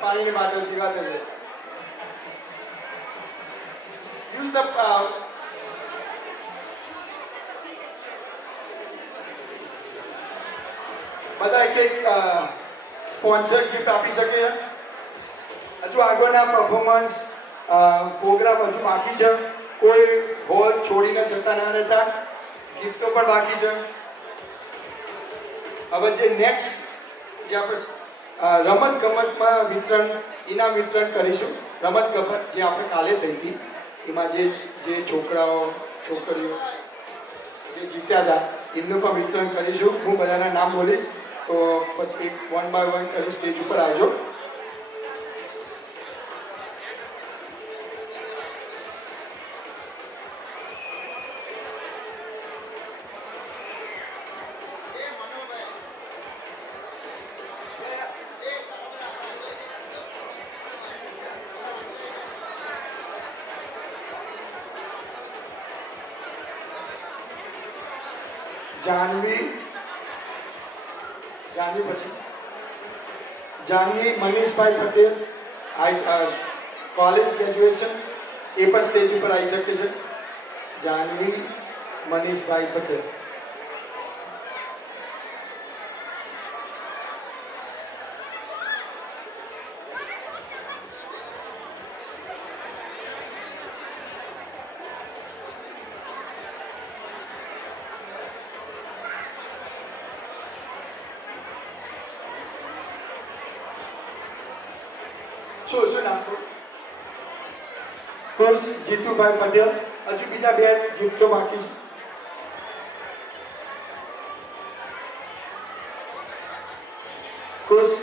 પાણીની બોટલ પીવા દઈએ. યુઝ ધ બધા એક સ્પોન્સર ગિફ્ટ આપી શકે. હજુ આગળના પરફોર્મન્સ પ્રોગ્રામ હજુ બાકી છે. કોઈ હોલ છોડીને જતા ના રહેતા. ગિફ્ટો પણ બાકી છે. હવે જે નેક્સ્ટ જે આપણે રમત ગમતમાં વિતરણ ઇનામ વિતરણ કરીશું. રમત ગમત જે આપણે કાલે થઈ હતી એમાં જે છોકરાઓ છોકરીઓ જે જીત્યા હતા એમનું પણ વિતરણ કરીશું. હું બધાના નામ બોલીશ તો પછી વન બાય વન કરી સ્ટેજ ઉપર આવજો. જાનવી પછી જાનવી મનીષભાઈ પટેલ કોલેજ ગ્રેજ્યુએશન એ પણ સ્ટેજ ઉપર આવી શકે છે. જાનવી મનીષભાઈ પટેલ. શું નામ ખુશ જીતુભાઈ પટેલ. હજુ બીજા બે ગિફ્ટો બાકી છે. ખુશ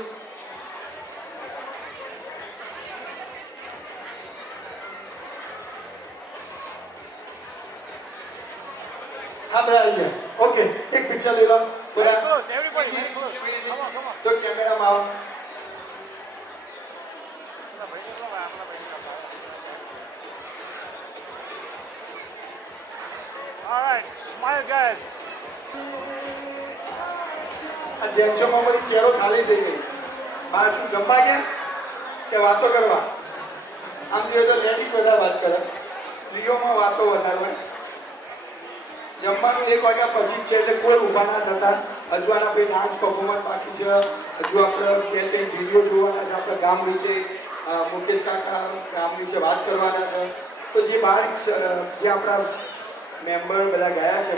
હા ભાઈ આવી ગયા. ઓકે એક પિક્ચર લઈ લો. તો કેમેરામાં આવો. All right, smile, guys. આ જેન્ટ્સોમાં બધી ચેરો ખાલી થઈ ગઈ. બહાર શું જમવા ગયા કે વાતો કરવા? આમ જોઈએ તો લેડીઝ વધારે વાત કરે, સ્ત્રીઓમાં વાતો વધારે હોય. જમવાનું 1 વાગ્યા પછી જ છે એટલે કોઈ ઊભા ના થતા. હજુ આના ભાઈ ડાન્સ પરફોર્મન્સ બાકી છે. હજુ આપણે 2-3 વિડીયો જોવાના છે. આપણા ગામ વિશે મુકેશ કાકા ગામ વિશે વાત કરવાના છે. તો જે બહાર જે આપણા મેમ્બર બધા ગયા છે.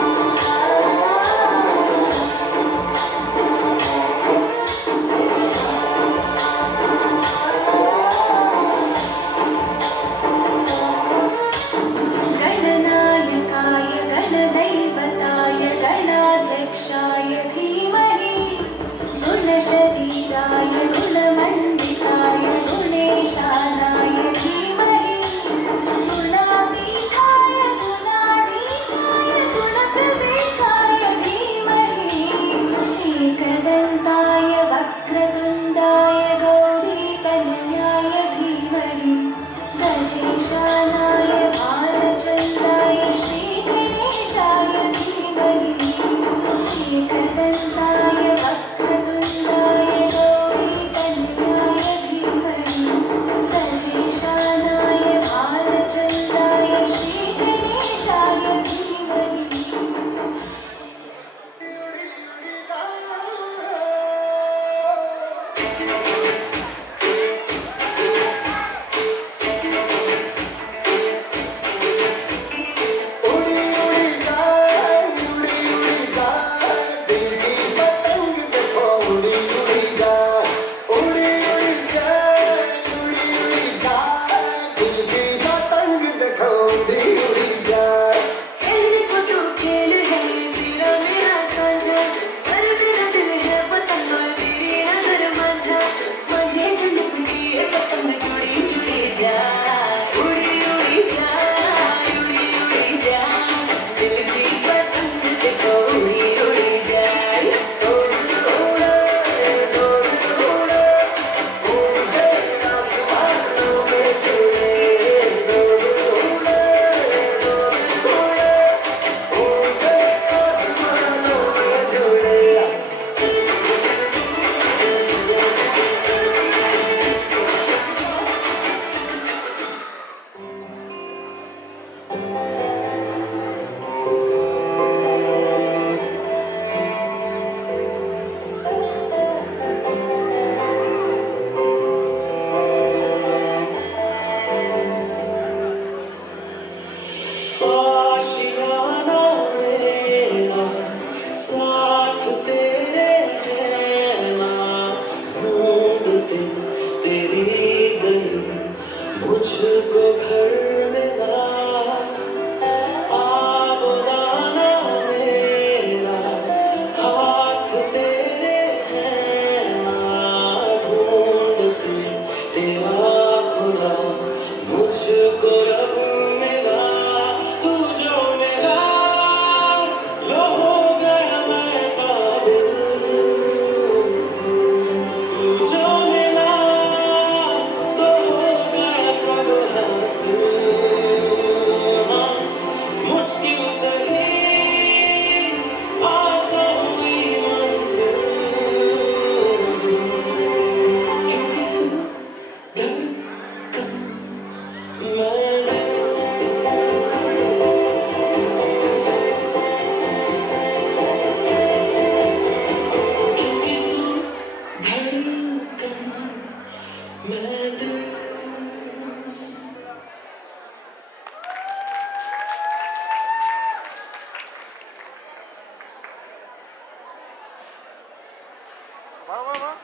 વાહ.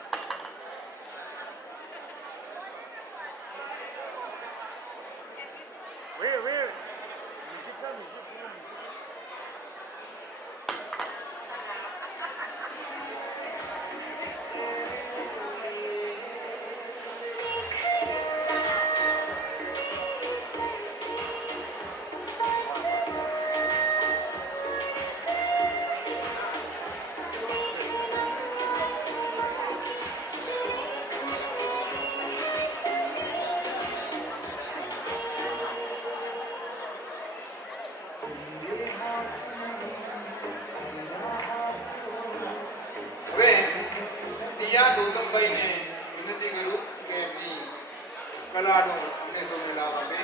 વીર. મ્યુઝિક કર, મ્યુઝિક. હવે ટીયા ગૌતમભાઈને વિનંતી કરું કે એમની કલાનો અમને સૌને લાભ આપે.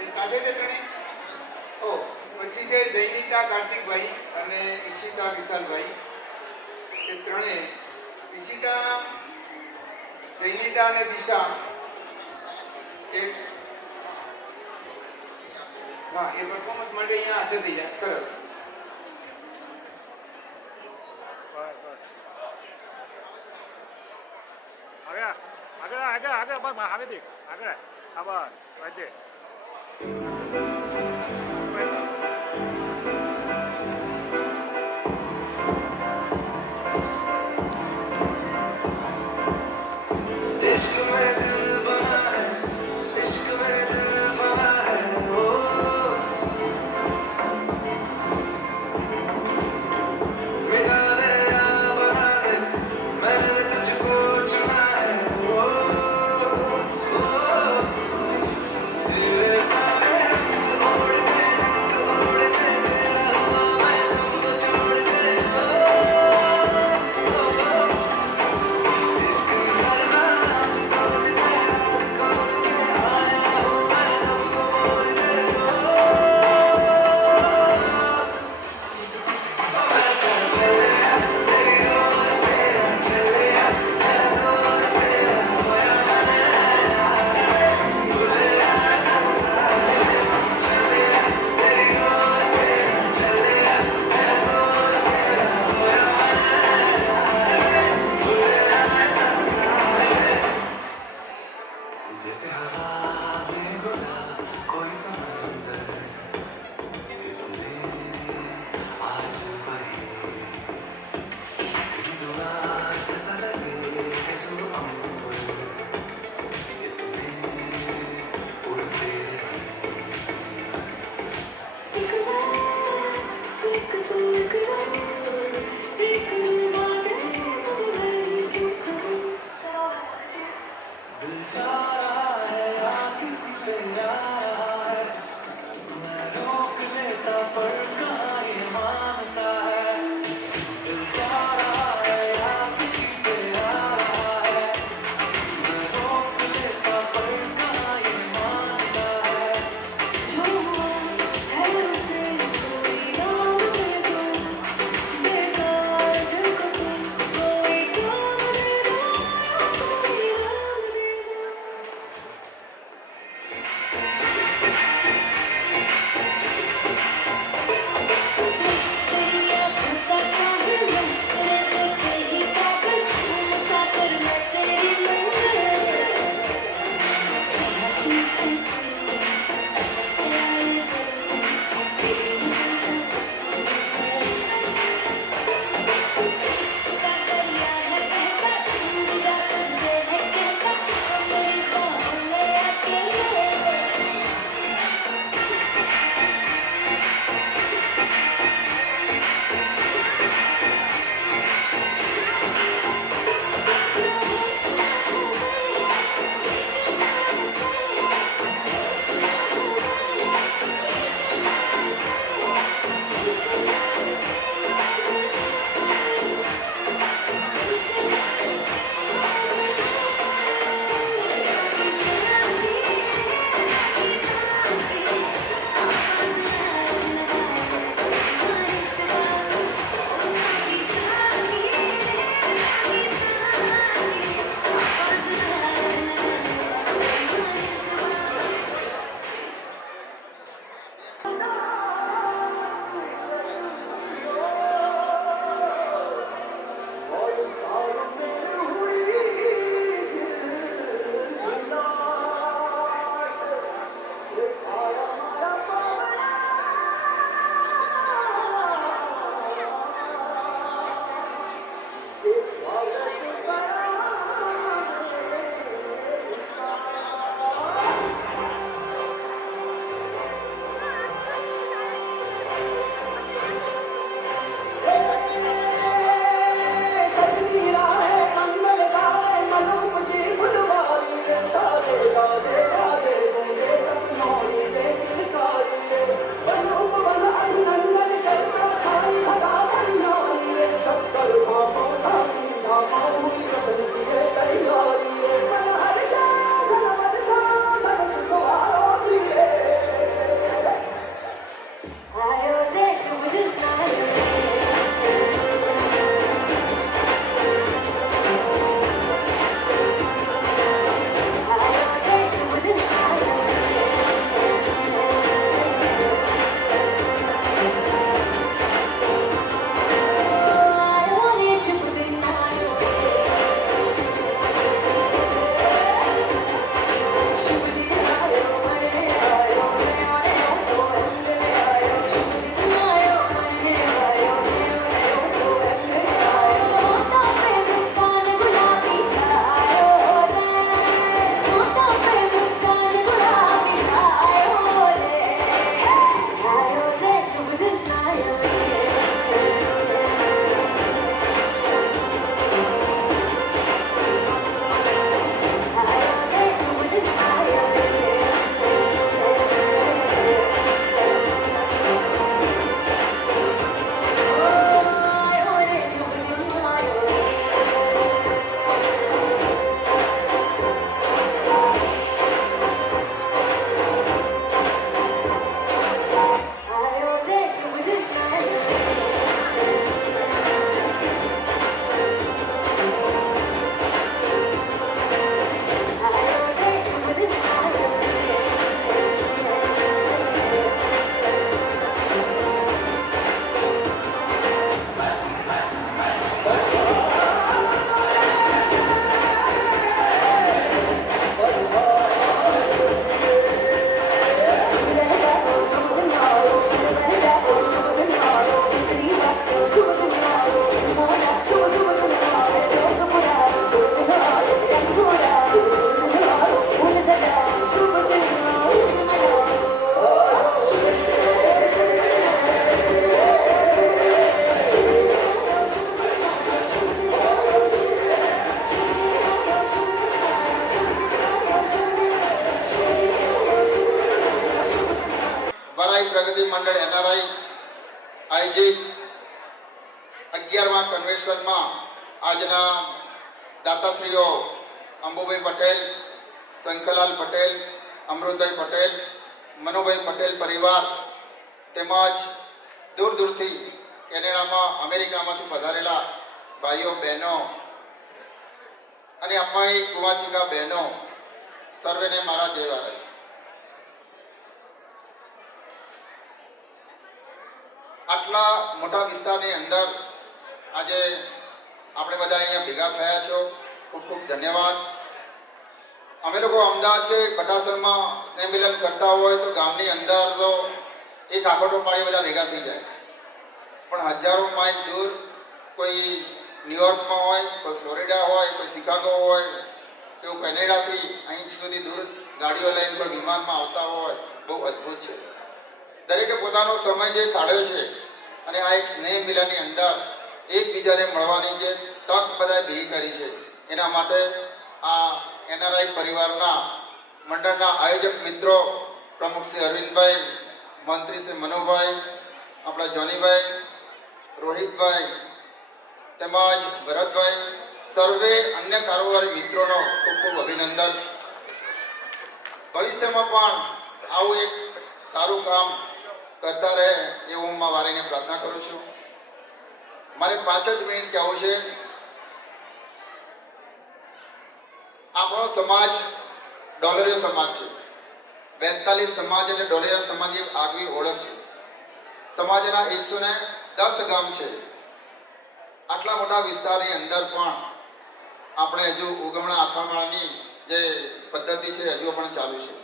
એ સાથે છે ત્રણેય. ઓ પછી છે જયનીતા કાર્તિકભાઈ અને ઈશિતા વિશાલભાઈ. એ ત્રણેય ઈશિતા, જયનીતા અને દિશા એ હા એ પરફોર્મન્સ માટે અહીંયા હાજર થઈ જાય. સરસ. બસ. આગળ બસ આવે દેખ આગળ હા બસ right there. इश्क में दिल बना है, इश्क में दिल बना है ओ मिटा दे या बना दे, मैंने तुझको चुना है ओ तेरे सामने उड़ के तेरा हुआ मैं सबको छोड़ के इश्क करना जैसे हवा में घुला कोई समंदर इसमें आज बहे तेरी दुआ जैसा लगे है जो अंबर इसमें उड़ते दिल जा रहा है या किसी पे आ रहा है मैं रोक लेता पर कहाँ ये मानता है दिल जा रहा है या किसी पे आ रहा है मैं रोक लेता पर कहाँ ये मानता है जो हुआ है उसे कोई नाम दे दो આયોજિત 11મા કન્વેન્શનમાં આજના દાતાશ્રીઓ અંબુભાઈ પટેલ, શંકરલાલ પટેલ, અમૃતભાઈ પટેલ, મનોભાઈ પટેલ પરિવાર તેમજ દૂર દૂરથી કેનેડામાં, અમેરિકામાંથી પધારેલા ભાઈઓ બહેનો અને અમારી કુવાસીકા બહેનો સર્વેને મારા જય ભારત. આટલા મોટા વિસ્તારની અંદર આજે આપણે બધા અહીંયા ભેગા થયા છો. ખૂબ ખૂબ ધન્યવાદ. અમે લોકો અમદાવાદ કે પટાસરમાં સ્નેહ મિલન કરતા હોય તો ગામની અંદર તો એક આખોટો પાડી બધા ભેગા થઈ જાય, પણ હજારો માઇલ દૂર કોઈ ન્યુયોર્કમાં હોય, કોઈ ફ્લોરિડા હોય, કોઈ શિકાગો હોય, કોઈ કેનેડાથી અહીં સુધી દૂર ગાડીઓ લઈને કોઈ વિમાનમાં આવતા હોય. બહુ અદ્ભુત છે. દરેકે પોતાનો સમય જે કાઢ્યો છે અને આ એક સ્નેહ મિલનની અંદર એકબીજાને મળવાની જે તક બધાએ ભેગી કરી છે, એના માટે આ એનઆરઆઈ પરિવારના મંડળના આયોજક મિત્રો પ્રમુખ શ્રી અરવિંદભાઈ, મંત્રી શ્રી મનોભાઈ, આપણા જોનીભાઈ, રોહિતભાઈ તેમજ ભરતભાઈ, સર્વે અન્ય કારોબારી મિત્રોનો ખૂબ ખૂબ અભિનંદન. ભવિષ્યમાં પણ આવું એક સારું કામ કરતા રહે એવું હું મા વારીને પ્રાર્થના કરું છું. મારે 5 જ મિનિટ કહેવું છે. આપણો સમાજ ડોલરિયો સમાજ છે. 42 સમાજ એટલે ડોલરિયો સમાજ એક આગવી ઓળખ છે. સમાજના 110 ગામ છે. આટલા મોટા વિસ્તારની અંદર પણ આપણે હજુ ઉગમણા આથામાળની જે પદ્ધતિ છે હજુ પણ ચાલુ છે.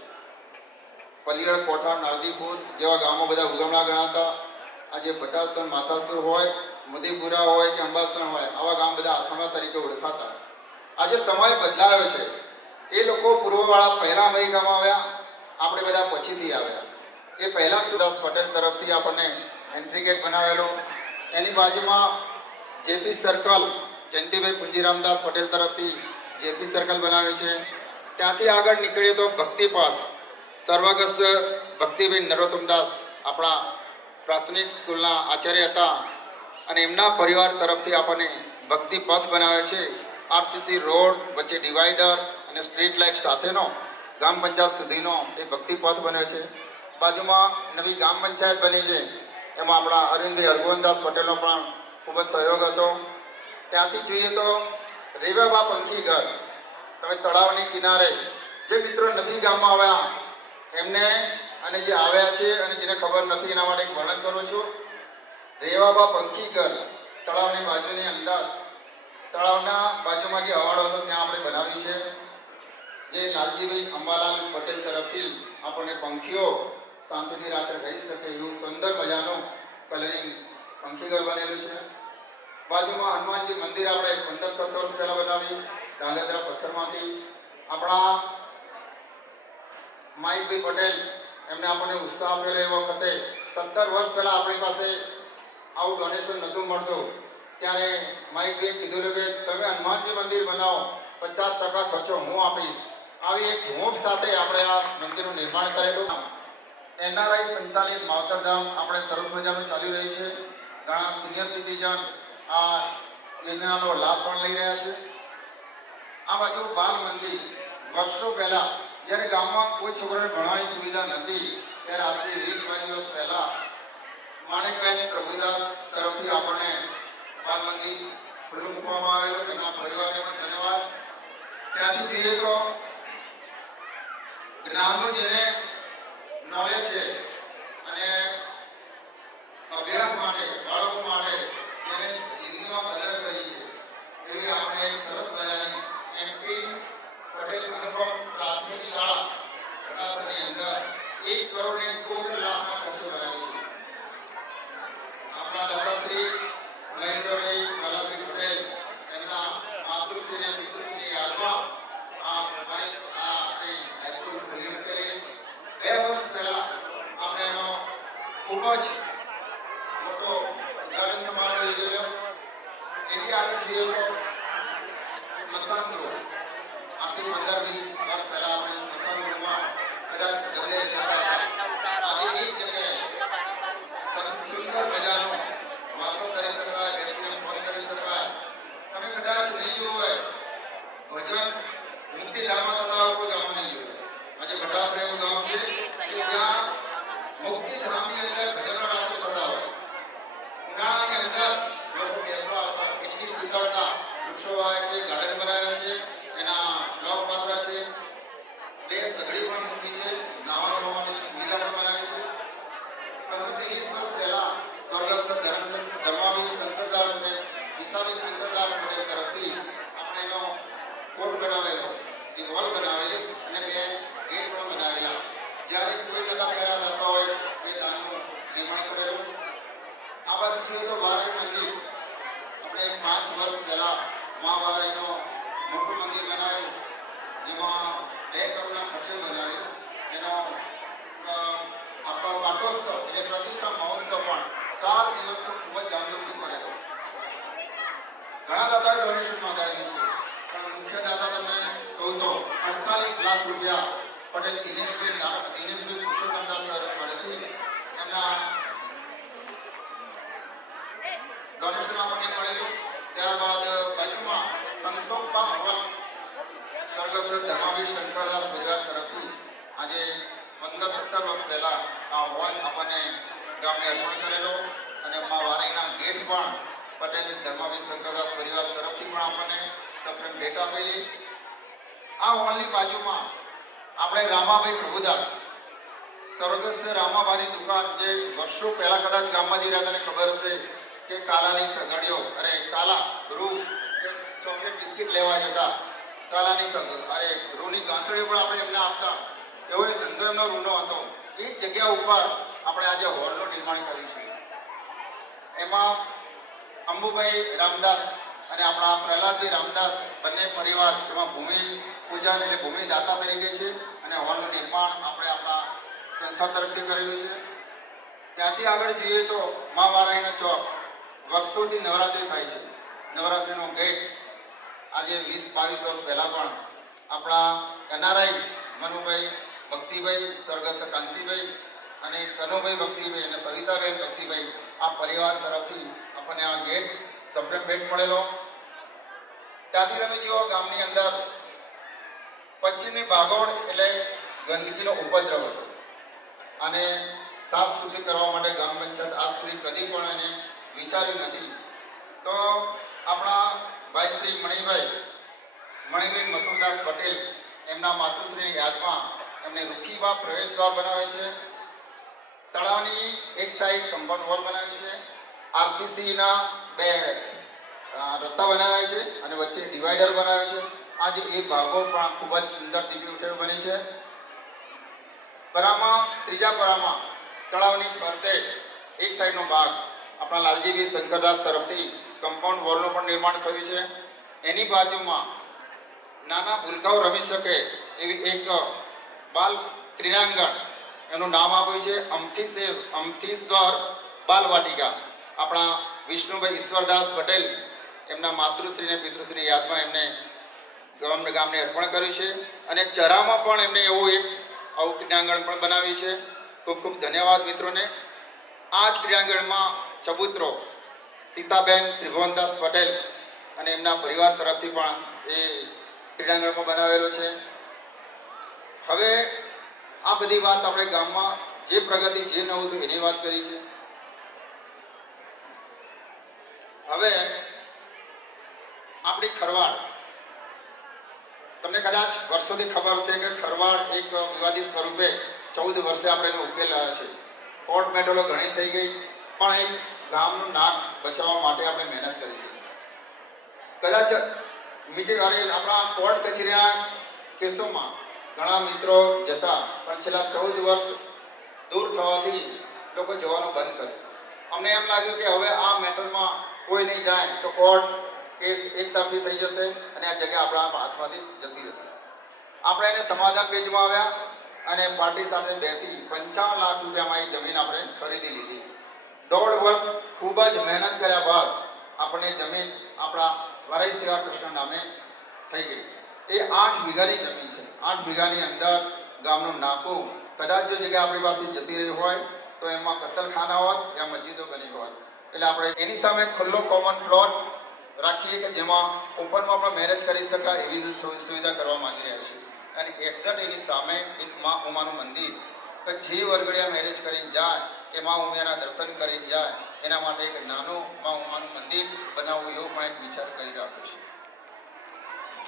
પલિયડ, કોઠા, નારદીપુર જેવા ગામો બધા ઉગમણા ગણાતા. આજે ભટાસણ, માથાસુર હોય, મુદીપુરા હોય કે અંબાસણ હોય, આવા ગામ બધા આથામા તરીકે ઓળખાતા. આજે સમય બદલાયો છે. એ લોકો પૂર્વવાળા પહેલા અમેરિકામાં આવ્યા, આપણે બધા પછીથી આવ્યા. એ પહેલાં સુદાસ પટેલ તરફથી આપણને એન્ટ્રી ગેટ બનાવેલો. એની બાજુમાં જેપી સર્કલ, જયંતિભાઈ પુંજીરામદાસ પટેલ તરફથી જેપી સર્કલ બનાવ્યું છે. ત્યાંથી આગળ નીકળીએ તો ભક્તિપથ, સર્વાગસ્થ ભક્તિભાઈ નરોત્તમદાસ આપણા પ્રાથમિક સ્કૂલના આચાર્ય હતા અને એમના પરિવાર તરફથી આપણને ભક્તિપથ બનાવ્યો છે. આરસીસી રોડ વચ્ચે ડિવાઈડર અને સ્ટ્રીટ લાઇટ સાથેનો ગામ પંચાયત સુધીનો એ ભક્તિપથ બન્યો છે. બાજુમાં નવી ગામ પંચાયત બની છે, એમાં આપણા અરવિંદભાઈ હરગોવનદાસ પટેલનો પણ ખૂબ જ સહયોગ હતો. ત્યાંથી જોઈએ તો રેવાબા પંખી ઘર, તમે તળાવની કિનારે જે મિત્રો નથી ગામમાં આવ્યા એમને અને જે આવ્યા છે અને જેને ખબર નથી એના માટે એક વર્ણન કરું છું. રેવાબા પંખી ઘર તળાવની બાજુની અંદર, તળાવના બાજુમાં જે અવાડો હતો ત્યાં આપણે બનાવી છે. જે લાલજીભાઈ અંબાલાલ પટેલ તરફથી આપણને પંખીઓ શાંતિથી રાત્રે રહી શકે એવું સુંદર મજાનું કલરિંગ પંખી ઘર બનેલું છે. બાજુમાં હનુમાનજી મંદિર આપણે 15-17 વર્ષ પહેલાં બનાવ્યું ધાંગધ્રા પથ્થરમાંથી. આપણા માઇકભાઈ પટેલ એમને આપણને ઉત્સાહ આપેલો. એ વખતે 17 વર્ષ પહેલાં આપણી પાસે આવું ડોનેશન નહોતું મળતું, ત્યારે માઇકભાઈએ કીધું કે તમે હનુમાનજી મંદિર બનાવો, 50% ખર્ચો હું આપીશ. આવી એક હોંફ સાથે આપણે આ મંદિરનું નિર્માણ કરેલું. એનઆરઆઈ સંચાલિત માવતરધામ આપણે સરસ મજાનું ચાલી રહ્યું છે. ઘણા સિનિયર સિટીઝન આ યોજનાનો લાભ પણ લઈ રહ્યા છે. આ બાજુ બાલ મંદિર, વર્ષો પહેલાં જ્યારે ગામમાં કોઈ છોકરાને ભણવાની સુવિધા નથી, ત્યારે આજથી 20-22 વર્ષ પહેલાં માણેકબેન પ્રભુદાસ તરફથી આપણને બાલ મંદિર ખુલ્લું મૂકવામાં આવેલું. એમના પરિવારને પણ ધન્યવાદ. ત્યાંથી જોઈએ તો જ્ઞાનનું જેને નોલેજ છે અને અભ્યાસ માટે, બાળકો માટે જેને જિંદગીમાં કદર કરી છે એવી આપણે સરસ મજાની એમપી પટેલ અનુપમ પ્રાથમિક શાળા પટાસરની અંદર 1,71,00,000 ખર્ચો બનાવી છે. આપણા દાદાશ્રી મહેન્દ્રભાઈ પ્રહલાદભાઈ પટેલ એમના માતૃશ્રી અને પિતૃશ્રીની યાદમાં આ હાઈસ્કૂલ ખુલ્લી મૂકેલી. 2 વર્ષ પહેલા આપણે એનો ખૂબ જ મોટો ઉદ્ઘાટન સમારોહ યોજેલો. એની આગળ જોઈએ તો સ્મશાન ગૃહ, આજથી 15-20 વર્ષ પહેલા આપણે સ્મશાન ગૃહમાં કદાચ ડબલે જતા હતા. આજે એક જગ્યાએ સુંદર મજાનું વૃક્ષો વાવ્યા છે, ગાર્ડન બનાવ્યો છે, એના બ્લોક પાથરા છે, 2 સગડી પણ મૂકી છે, નાવા ધોવા માટેની સુવિધા પણ બનાવી છે. 15 થી 20 વર્ષ પહેલા સ્વર્ગસ્થ ધર્માવીર શંકરદાસ અને વિસાવી શંકરદાસ પટેલ તરફથી આપણે એનો કોટ બનાવેલો, દિવાલ બનાવેલી અને 2 ગેટ પણ બનાવેલા. જ્યારે કોઈ નતા કર્યા થતા હોય એ દાનનું નિર્માણ કરેલું. આ બાજુ જોઈએ તો વારાઈ મંદિર આપણે 5 વર્ષ પહેલા મા વારાઈનો મોટું મંદિર બનાવ્યું, જેમાં 2 કરોડના ખર્ચે બનાવેલું. એનો આપણો પાટોત્સવ એટલે પ્રતિષ્ઠા મહોત્સવ પણ 4 દિવસનો ખૂબ જ ધામધૂમથી કરેલો. ઘણા દાતાએ ડોનેશન નોંધાવ્યું છે, પણ મુખ્ય દાતા તમને કહું તો 48 લાખ રૂપિયા પટેલ દિનેશભાઈ પુરુષોત્તમદાસ તરફથી એમના ડોનેશન આપણને મળેલું. ત્યારબાદ બાજુમાં સંતોષપા હોલ સ્વર્ગસ્થ ધર્માવીર શંકરદાસ પરિવાર તરફથી આજે 15-17 વર્ષ પહેલા આ હોલ આપણને ગામને અર્પણ કરેલો અને મા વારાઈના ગેટ પણ પટેલ ધર્માવીર શંકરદાસ પરિવાર તરફથી પણ આપણને સપ્રેમ ભેટ આપેલી. આ હોલની બાજુમાં આપણે રામાભાઈ પ્રભુદાસ સ્વર્ગસ્થ રામાભાઈની દુકાન, જે વર્ષો પહેલા કદાચ ગામમાં જઈ રહ્યા તને ખબર હશે કે કાલાની સગડીઓ અરે કાલા રૂ ચોકલેટ બિસ્કિટ લેવા જતા, કાલાની રૂની ઘાસડીઓ પણ આપણે એમને આપતા. એવો એક ધંધો એમનો રૂનો હતો. એ જગ્યા ઉપર આપણે આજે હોલનું નિર્માણ કર્યું છે. એમાં અંબુભાઈ રામદાસ અને આપણા પ્રહલાદભાઈ રામદાસ બંને પરિવાર એમાં ભૂમિ પૂજન એટલે ભૂમિ દાતા તરીકે છે અને હોલનું નિર્માણ આપણે આપણા સંસ્થા તરફથી કરેલું છે. ત્યાંથી આગળ જોઈએ તો મા વારાઈનો ચોક વર્ષોથી નવરાત્રિ થાય છે. નવરાત્રિનો ગેટ આજે 20-22 વર્ષ પહેલાં પણ આપણા એનઆરઆઈ મનુભાઈ ભક્તિભાઈ, સ્વર્ગસ્થ કાંતિભાઈ અને કનુભાઈ ભક્તિભાઈ અને સવિતાબેન ભક્તિભાઈ આ પરિવાર તરફથી આપણને આ ગેટ સપ્રેમ ભેટ મળેલો. ત્યાંથી તમે જુઓ ગામની અંદર પશ્ચિમની ભાગોળ એટલે ગંદકીનો ઉપદ્રવ હતો અને સાફ સુથરી કરવા માટે ગ્રામ પંચાયત આજ સુધી કદી પણ એને વિચાર્યું નથી. તો આપણા ભાઈ શ્રી મણિભાઈ મથુરદાસ પટેલ એમના માતુશ્રીની યાદમાં એમને રૂખીવા પ્રવેશ દ્વાર બનાવે છે. તળાવની એક સાઈડ કમ્પાઉન્ડ વોલ બનાવી છે. આરસીસીના 2 રસ્તા બનાવ્યા છે અને વચ્ચે ડિવાઈડર બનાવ્યું છે. આજે એ ભાગો પણ ખૂબ જ સુંદર દિવ્ય ઉઠેવ બની છે. ત્રીજા પરામાં તળાવની ફરતે એક સાઈડનો ભાગ આપણા લાલજીભાઈ શંકરદાસ તરફથી કમ્પાઉન્ડ વોલનું પણ નિર્માણ થયું છે. એની બાજુમાં નાના ભૂલકાઓ રમી શકે એવી એક બાલ ક્રીડાંગણ, એનું નામ આપ્યું છે અમથીશ્વર બાલવાટિકા. આપણા વિષ્ણુભાઈ ઈશ્વરદાસ પટેલ એમના માતૃશ્રી અને પિતૃશ્રી યાદમાં એમને ગામને અર્પણ કર્યું છે અને ચરામાં પણ એમને એવું એક આવું ક્રીડાંગણ પણ બનાવ્યું છે. ખૂબ ખૂબ ધન્યવાદ મિત્રોને. આ જ ક્રીડાંગણમાં ચબૂતરો સીતાબેન ત્રિભુવનદાસ પટેલ અને એમના પરિવાર તરફથી પણ એ ક્રીડાંગણમાં બનાવેલો છે. હવે આ બધી વાત આપણે ગામમાં જે પ્રગતિ જે નવું થયું એની વાત કરી છે. હવે આપણી ખરવાડ, તમને કદાચ વર્ષોથી ખબર છે કે ખરવાડ એક વિવાદિત સ્વરૂપે 14 વર્ષે આપણે એનો ઉકેલ લાવ્યો છે. કોર્ટ મેટલો ઘણી થઈ ગઈ, પણ એક ગામનું નાક બચાવવા માટે આપણે મહેનત કરી હતી. કદાચ આપણા કોર્ટ કચેરીના કેસોમાં ઘણા મિત્રો જતા, પણ છેલ્લા 14 વર્ષ દૂર થવાથી લોકો જવાનું બંધ કર્યું. અમને એમ લાગ્યું કે હવે આ મેટરમાં કોઈ નહીં જાય તો કોર્ટ કેસ એક તરફી થઈ જશે અને આ જગ્યા આપણા હાથમાંથી જતી રહેશે. આપણે એને સમાધાન પેજમાં આવ્યા અને પાર્ટી સાથે બેસી 55 લાખ રૂપિયામાં એ જમીન આપણે ખરીદી લીધી. 1.5 વર્ષ ખૂબ જ મહેનત કર્યા બાદ આપણે જમીન આપણા વરાઈ સેવા કૃષ્ણ નામે થઈ ગઈ. એ 8 વીઘાની જમીન છે. 8 વીઘાની અંદર ગામનું નાકું કદાચ જો જગ્યા આપણી પાસે જતી રહી હોય તો એમાં કતલખાના હોત યા મસ્જિદો બની હોત. એટલે આપણે એની સામે ખુલ્લો કોમન પ્લોટ રાખીએ કે જેમાં ઓપનમાં પણ મેરેજ કરી શકાય એવી સુવિધા કરવા માંગી રહ્યા છીએ. અને એક્ઝેક્ટ એની સામે એક મા ઉમાનું મંદિર કે જે વરઘડિયા મેરેજ કરીને જાય એ મા ઉમિયાના દર્શન કરીને જાય એના માટે એક નાનું મા ઉમાનું મંદિર બનાવવું એવો પણ એક વિચાર કરી રાખ્યો છે.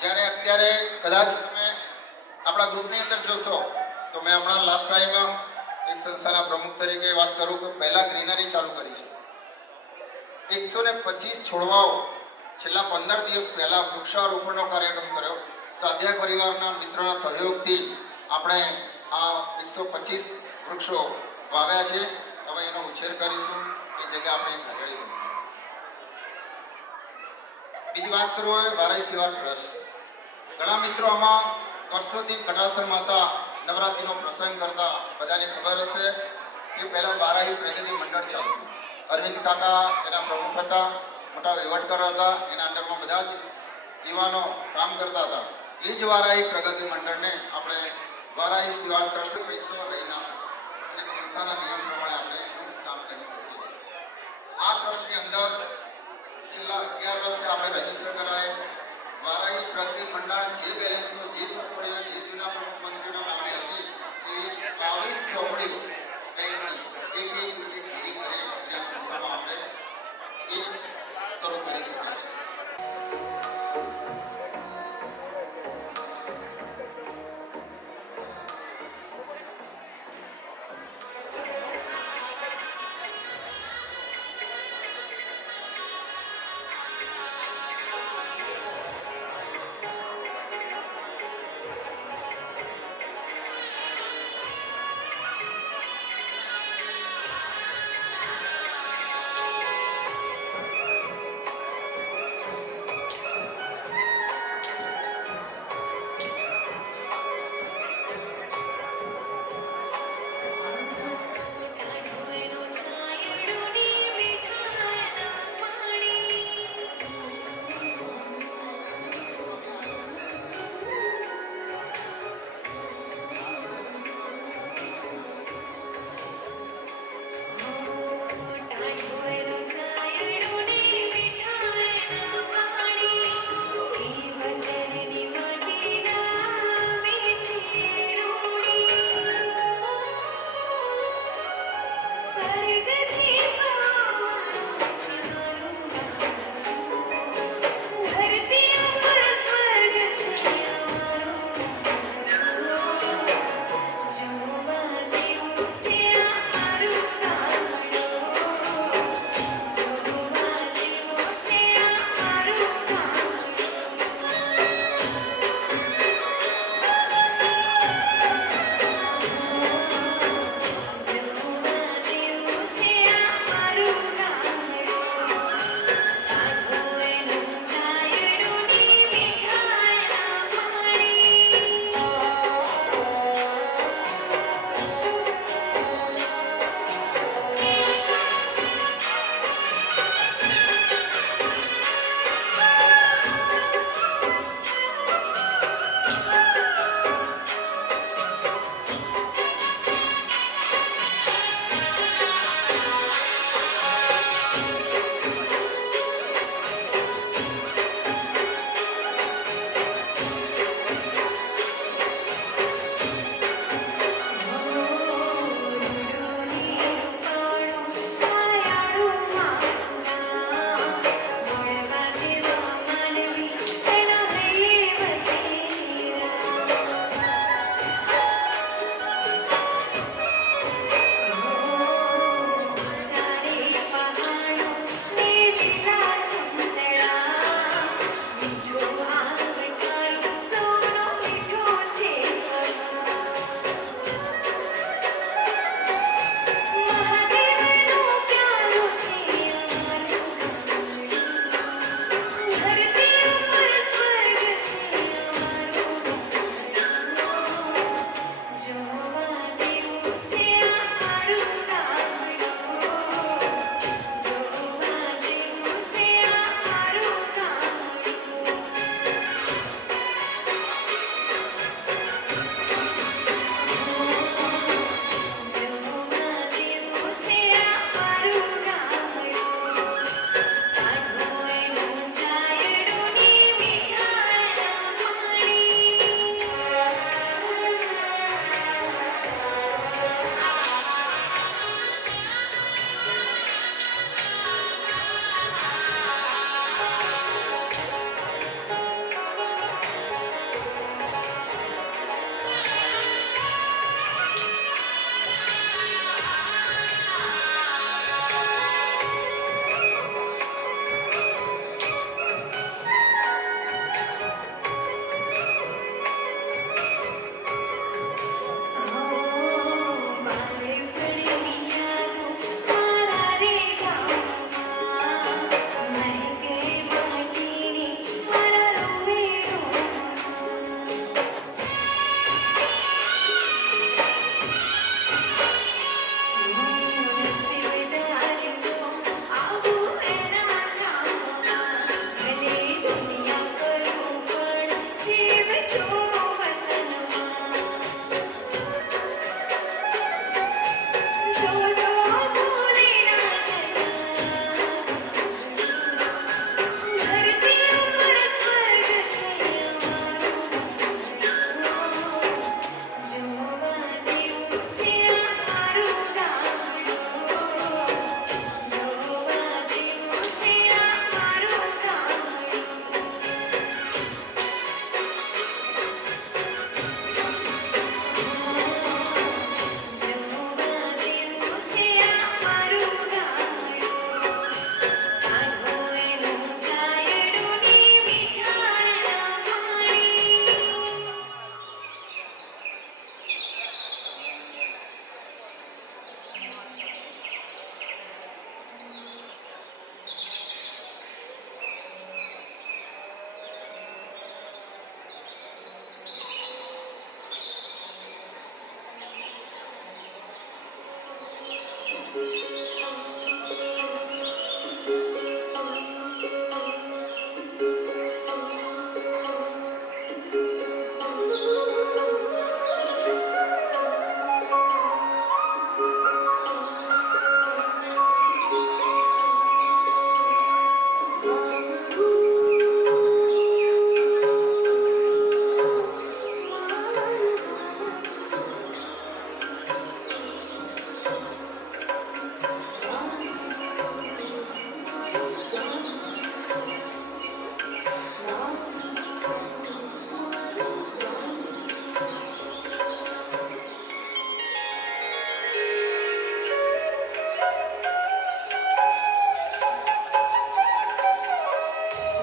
જ્યારે અત્યારે કદાચ તમે આપણા ગ્રુપની અંદર જોશો તો મેં હમણાં લાસ્ટ ટાઈમ એક સંસ્થાના પ્રમુખ તરીકે વાત કરું કે પહેલાં ગ્રીનરી ચાલુ કરી છે 125 છોડવાઓ છેલ્લા 15 દિવસ પહેલાં વૃક્ષારોપણનો કાર્યક્રમ કર્યો. સ્વાધ્યાય પરિવારના મિત્રોના સહયોગથી આપણે આ 125 વૃક્ષો વાવ્યા છે. હવે એનો ઉછેર કરીશું, એ જગ્યા આપણે ઘરેડી બની જશે. બીજી વાત કરું હોય વારાઈ સેવા ટ્રસ્ટ. ઘણા મિત્રો આમાં વર્ષોથી કટાસર માતા નવરાત્રિનો પ્રસંગ કરતા બધાને ખબર હશે કે પહેલાં વારાહી પ્રગતિ મંડળ ચાલતું. અરવિંદ કાકા એના પ્રમુખ હતા, મોટા વહીવટકાર હતા, એના અંડરમાં બધા જ યુવાનો કામ કરતા હતા. એ જ વારાહી પ્રગતિ મંડળને આપણે વારાહી સેવા ટ્રસ્ટ પૈસો લઈ ના શકીએ અને સંસ્થાના નિયમ પ્રમાણે આપણે એનું કામ કરી શકીએ. આ ટ્રસ્ટની અંદર છેલ્લા 11 વર્ષથી આપણે રજીસ્ટર કરાય. વારાહી પ્રગતિ મંડળ જે બેલેન્સો જે ચોપડીઓ જે જૂના પ્રમુખ મંત્રીના નામે હતી એ 22 ચોપડીઓ બેંકની એક ભેગી કરી આ સંસ્થામાં આપણે એક શરૂ કરી શકીએ છીએ.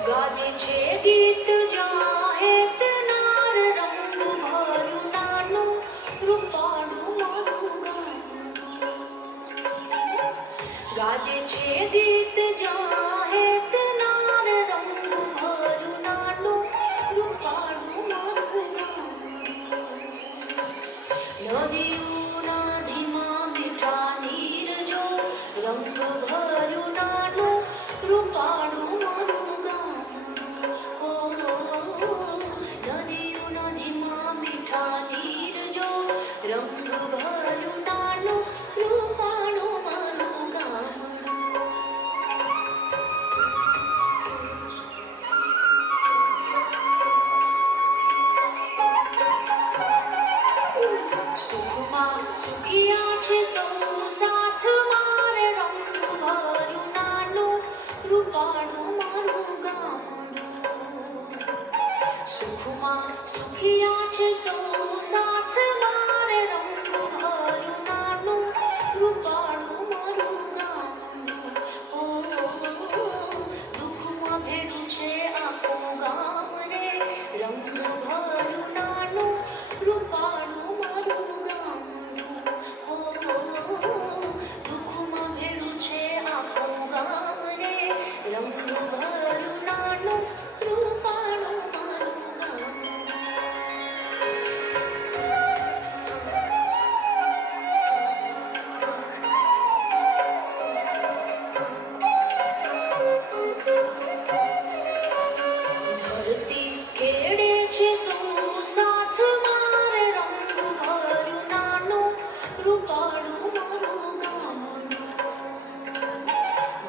ગાજે છે ગીત જાહેત નાર રંગ ભર્યું નાનું રૂપાળું મારું ગામડું. ગાજે છે ગીત જાહેત નાર રંગ ભર્યું નાનું રૂપાળું મારું ગામડું. નદીઓના ધીમા મીઠા નીર જો રંગ ભર્યું નાનું રૂપાળું મારું ગામડું. ઓ નદીઓના ધીમા મીઠા નીર જો રંગ ભર્યું નાનું રૂપાળું મારું ગામડું. સુખમાં સુખિયા છે સૌ સાથ મારે રંગ ભર્યું નાનું રૂપાળું મારું ગામડું. સુખમાં સુખિયા છે સૌ સાથ મારે રંગ ભર્યું નાનું રૂપાળું મારું ગામડું. ઓ દુઃખમાં ભેરું છે આખું ગામ રે રંગ ભર્યું નાનું રૂપાળું મારું ગામડું. ઓ દુઃખમાં ભેરું છે આખું ગામ રે રંગ ભર્યું નાનું રૂપાળું મારું ગામડું. ધરતી ખેડે છે સૌ સાથ મારે રંગ ભર્યું નાનું રૂપાળું મારું ગામડું.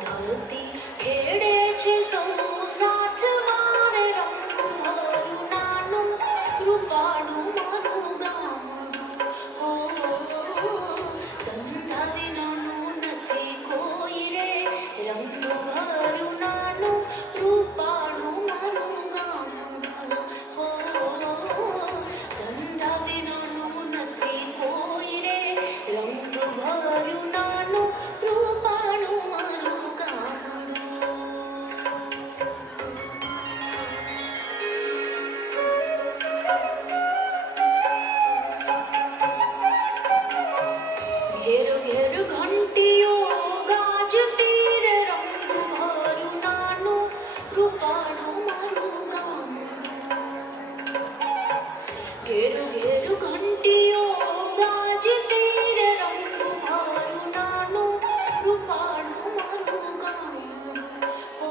ધરતી ખેડે છે સૌ સાથ મારે રંગ ભર્યું નાનું રૂપાળું મારું ગામડું. ઓ ધંધા વિનાનું નથી કોઈ રે રંગ ભર્યું નાનું રૂપાળું મારું ગામડું. ઓ ધંધા વિનાનું નથી કોઈ રે રંગ ભર્યું નાનું રૂપાળું મારું ગામડું. ઘેર ઘેર ઘંટીઓ ગાજતી રે રંગ ભર્યું નાનું રૂપાળું મારું ગામડું. ઘેર ઘેર ઘંટીઓ ગાજતી રે રંગ ભર્યું નાનું રૂપાળું મારું ગામડું. ઓ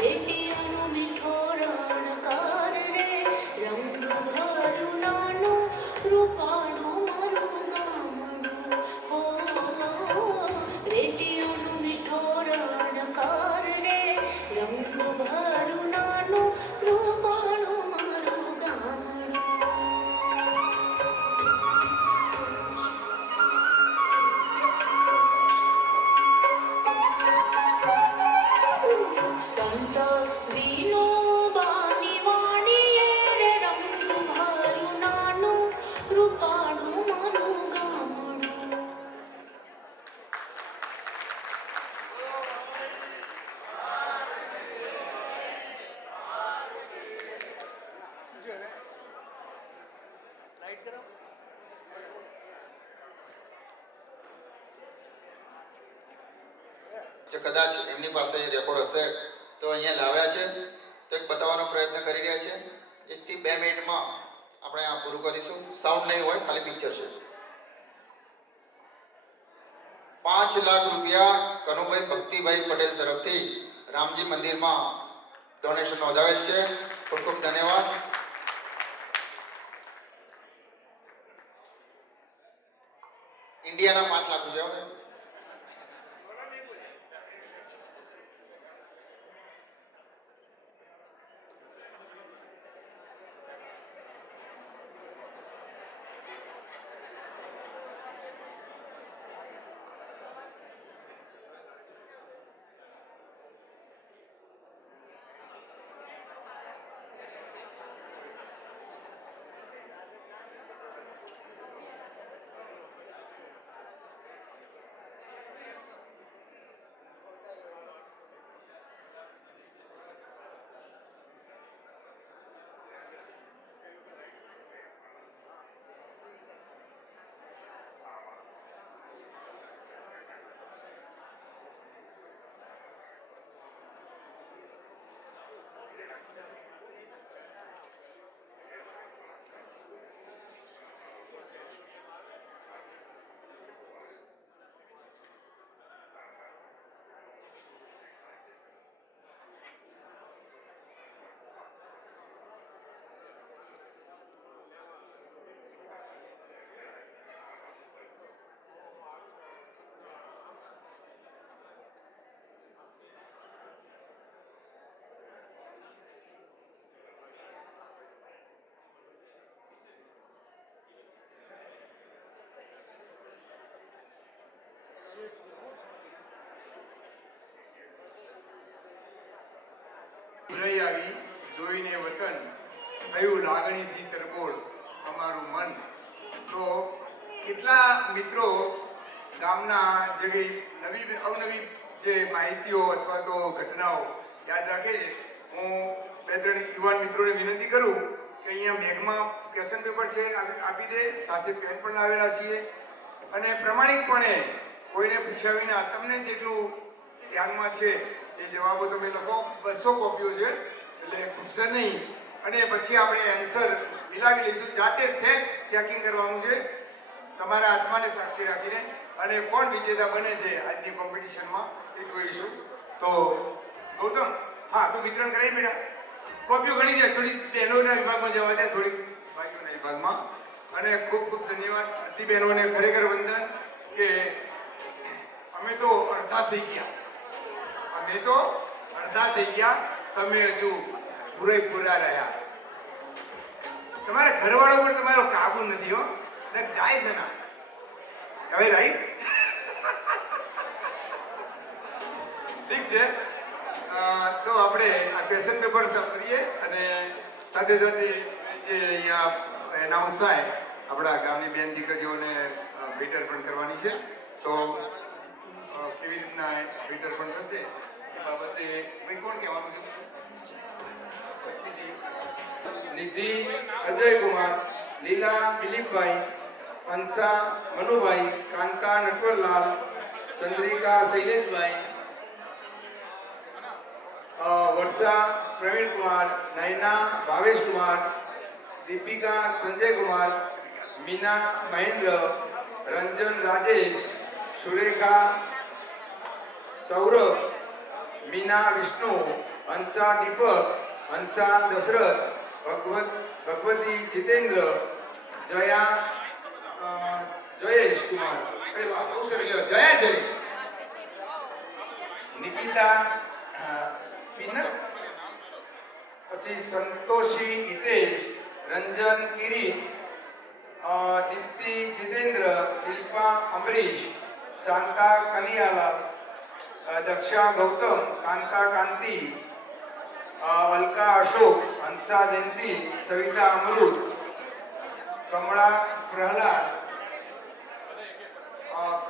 રેડિયાનો મીઠો રણકાર રે રંગ ભર્યું નાનું રૂપાળું મારું ગામડું. ઓ રેડિયાનો મીઠો રણકાર રે રંગ ભર્યું નાનું રૂપાળું મારું ગામડું. સંત વિનોબાની વાણીએ રે રંગ ભર્યું નાનું રૂપાળું મારું ગામડું. જે કદાચ એમની પાસે રેકોર્ડ હશે તો અહીંયા લાવ્યા છે તો એક બતાવવાનો પ્રયત્ન કરી રહ્યા છે. 1 થી 2 મિનિટમાં આપણે આ પૂરું કરીશું. સાઉન્ડ નહીં હોય, ખાલી પિક્ચર છે. 5 લાખ રૂપિયા કનુભાઈ ભક્તિભાઈ પટેલ તરફથી રામજી મંદિરમાં ડોનેશન નોંધાવેલ છે. ખૂબ ખૂબ ધન્યવાદ. ઇન્ડિયાના 5 લાખ રૂપિયા. આવી જોઈને વતન થયું લાગણીથી તરબોળ અમારું મન. તો કેટલા મિત્રો ગામના જગ્યાએ નવી અવનવી જે માહિતીઓ અથવા તો ઘટનાઓ યાદ રાખે છે. હું 2-3 યુવાન મિત્રોને વિનંતી કરું કે અહીંયા બેગમાં ક્વેશ્ચન પેપર છે આપી દે, સાથે પેન પણ લાવેલા છીએ, અને પ્રમાણિકપણે કોઈને પૂછ્યા વિના તમને જેટલું ધ્યાનમાં છે એ જવાબો તમે લખો. 200 કોપીઓ છે એટલે ખૂટશે નહીં. અને પછી આપણે આન્સર મિલાવી લઈશું. જાતે સેટ ચેકિંગ કરવાનું છે તમારા આત્માને સાક્ષી રાખીને, અને કોણ વિજેતા બને છે આજની કોમ્પિટિશનમાં એ જોઈશું. તો ગૌતમ, હા, તું વિતરણ કરી બેટા. કોપીઓ ઘણી છે, થોડી બહેનોના વિભાગમાં જવા દે, થોડી ભાઈઓના વિભાગમાં. અને ખૂબ ખૂબ ધન્યવાદ અતિ બહેનોને, ખરેખર વંદન કે અમે તો અડધા થઈ ગયા, તમે હજુ પૂરેપૂરા રહ્યા. તમારા ઘરવાળો પર તમારો કાબુ નથી હો, જાય છે ના હવે, રાઈટ? ઠીક છે. તો આપણે આ ક્વેશ્ચન પેપર કરીએ અને સાથે સાથે જે અહીંયા એનાઉન્સ થાય આપણા ગામની બેન દીકરીઓને ભેટ અર્પણ કરવાની છે. તો કેવી રીતના ભેટ અર્પણ થશે એ બાબતે ભાઈ કોણ કહેવાનું છે? નિધિ અજયકુમાર, લીલા દિલીપભાઈ, અંશા મનુભાઈ, કાંતા નટવરલાલ, ચંદ્રિકા શૈલેષભાઈ, વર્ષા પ્રવીણકુમાર, નયના ભાવેશકુમાર, દીપિકા સંજયકુમાર, મીના મહેન્દ્ર, રંજન રાજેશ, સુરેખા સૌરભ, મીના વિષ્ણુ, હંસા દીપક, હંસા દશરથ, ભગવતી જીતેન્દ્ર, જયા જયેશ કુમાર, જયા જયેશ, નિકિતા પિનક, પછી સંતોષી હિતેશ, રંજન કિરીટ, દીપ્તિ જીતેન્દ્ર, શિલ્પા અમરીશ, શાંતા કનિયાલાલ, દક્ષા ગૌતમ, કાંતા કાંતિ, અલકા અશોક, હંસા જયંતિ, સવિતા અમૃત, કમળા પ્રહલાદ,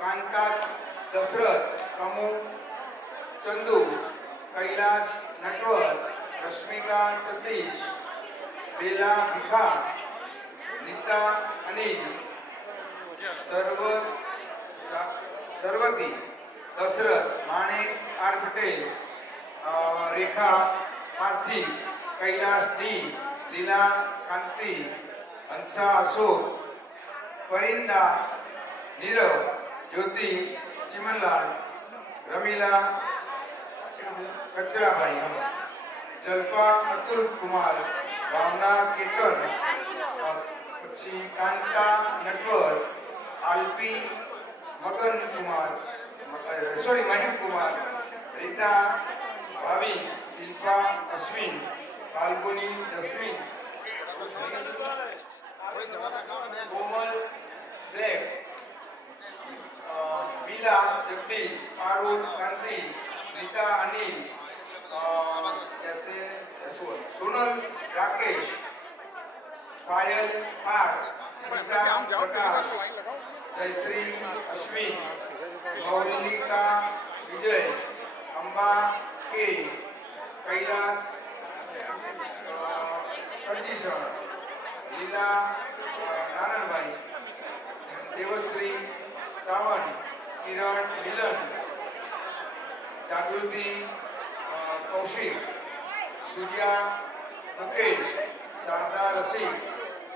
કાંતા દશરથ, કમુ ચંદુ, કૈલાસ નટવર, રશ્મિકા સતીશ, બેલા ભીખા, નીતા અનિલ, સરવતી દશરથ, માણેક આર પટેલ, રેખા પાર્થિવ, કૈલાસ ડી, લીલા કાંતિ, હંસા અશોક, પરિંદા નીરવ, જ્યોતિ ચિમનલાલ, રમીલા કચરાભાઈ, જલ્પા અતુલ કુમાર, ભાવના કેતન, પછી કાંતા નટવર, આલ્પી મગન કુમાર, મહેક કુમાર, રીટા ભાવિન, શિલ્પા અશ્વિન, ફાલ્ગુની રશ્મિન, કોમલ બ્લેક, બીલા જગદીશ, પારુલ કાંતિ, નીતા અનિલ, સોનલ રાકેશ, પાયલ પાર, સ્મિતા પ્રકાશ, જયશ્રી અશ્વિન, મૌલિકા વિજય, અંબા કે, કૈલાસ અરજીસણ, લીલા નારાયણભાઈ, દેવશ્રી સાવંત, કિરણ મિલન, જાગૃતિ કૌશિક, સૂર્યા મુકેશ, શારદા રસિક,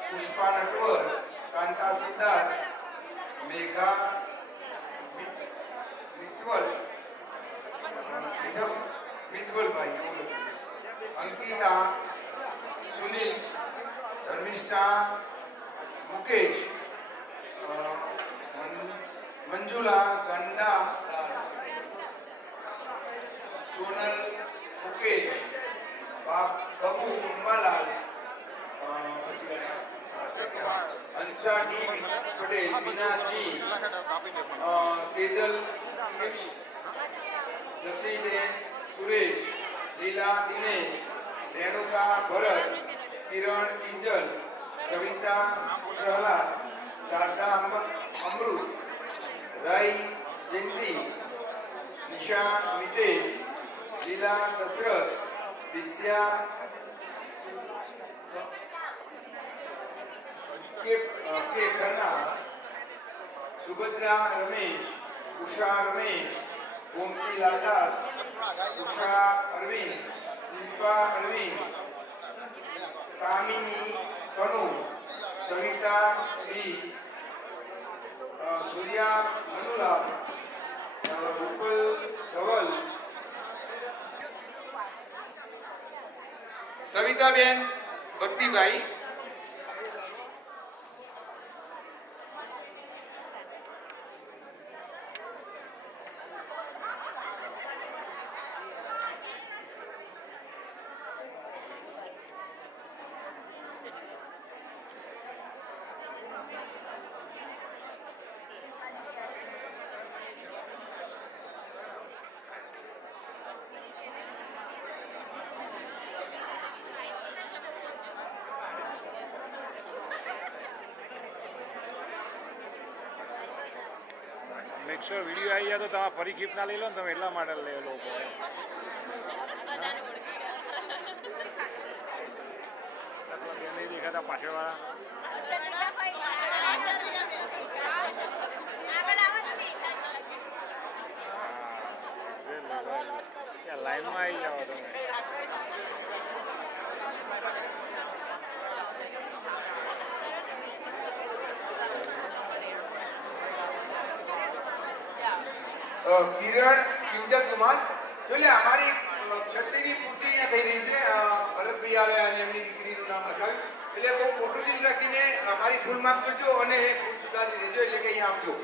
પુષ્પા નટવર, કાંતા સિદ્ધાર્થ, મેઘા મિત્વલભાઈ, અંકિતા, સુનિલ, ધર્મિષ્ઠા, મુકેશ, મંજુલા ગંડા, સોનલ મુકેશ, બાબુ અંબાલાલ, હંસા ડી પટેલ, મીનાજી, સેજલ જસીબેન સુરેશ, લીલા દિનેશ, રેણુકા ભરત, કિરણ કિંજલ, સવિતા પ્રહલાદ, શારદા અમૃત, રાઈ જયંતિ, નિશા મિતેશ, લીલા Dashrath, Vidya K Khanna, Subhadra Ramesh, Usha Ramesh, Gomti Laldas, Usha Arvind, Shilpa Arvind, Kamini Kanu, Savita B, Surya Manulal, Rupal Dhaval, Savitaben Bhaktibhai, make sure video આવી જાય તો તમે ફરી ગિફ્ટ ના લઈ લો ને તમે એટલા માટે લઈ લો નહીં દેખાતા પાછળવાળા લાઈનમાં આવી જાઓ તમે કિરણ કિંજલ કુમાર એટલે અમારી ક્ષત્રિયની પૂર્તિ અહીંયા થઈ રહી છે ભરતભાઈ આવ્યા અને એમની દીકરીનું નામ લખાવ્યું એટલે બહુ મોટું દિલ રાખીને અમારી ભૂલ માફ કરજો અને ભૂલ સુધારી દેજો એટલે કે અહીંયા આવજો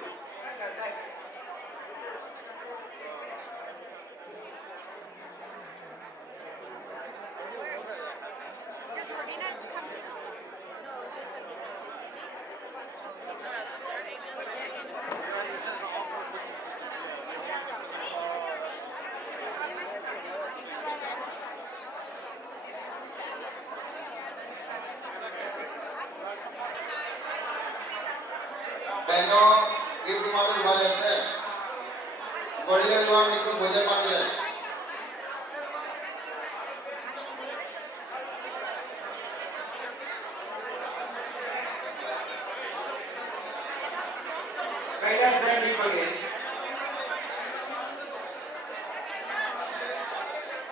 બહેનો ગિફ્ટ માટે ઉભા રહેશે વડીલો યુવાન મિત્રો ભોજન માટે જાય કૈલાસ ફ્રેન્ડલી પગે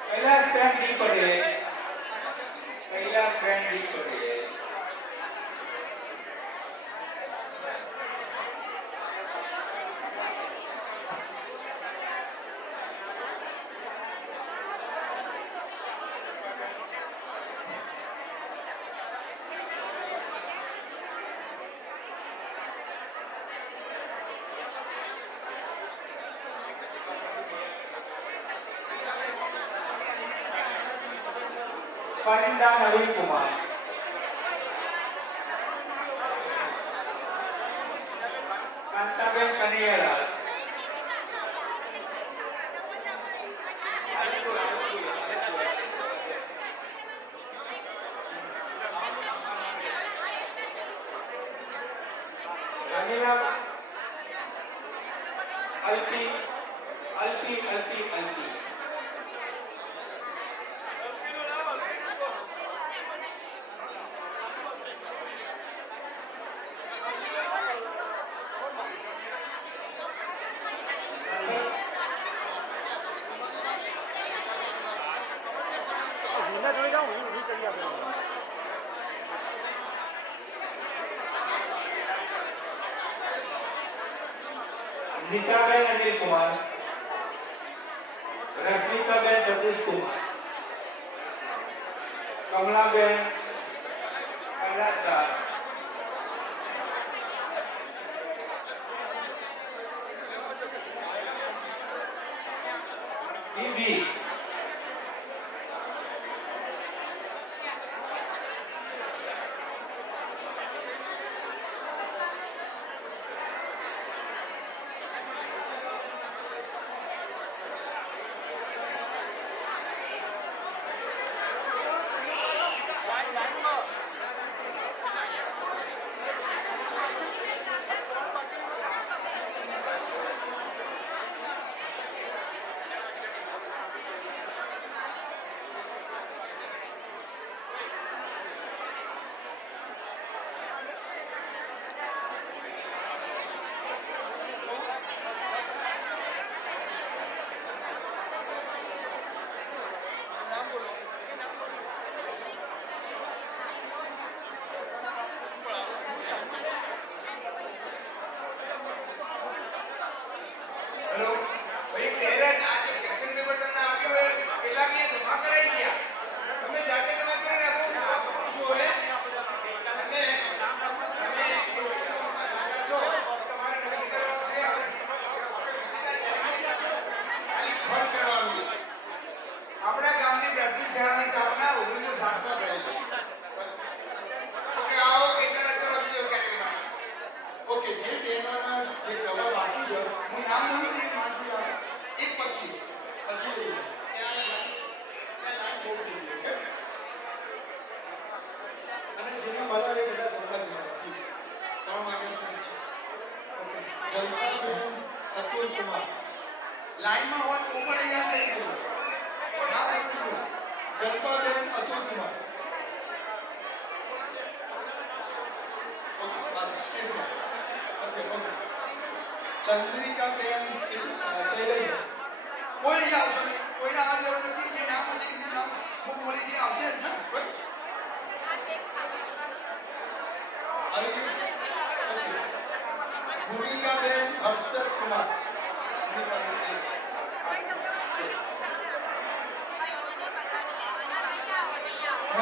કૈલાસ ફ્રેન્ડલી પગે કૈલાસ ફ્રેન્ડલી પગે પરિંદા નવીન કુમાર કાંતાબેન કનૈયાલાલ રમીલા અલ્પી અલ્પી અલ્પી અલ્પી હિના જોડે જાઉં એ કરી આપે નીતાબેન અનિલ કુમાર રશ્મિકાબેન સતીશ કુમાર કમલાબેન કૈલાસદાસ બીબી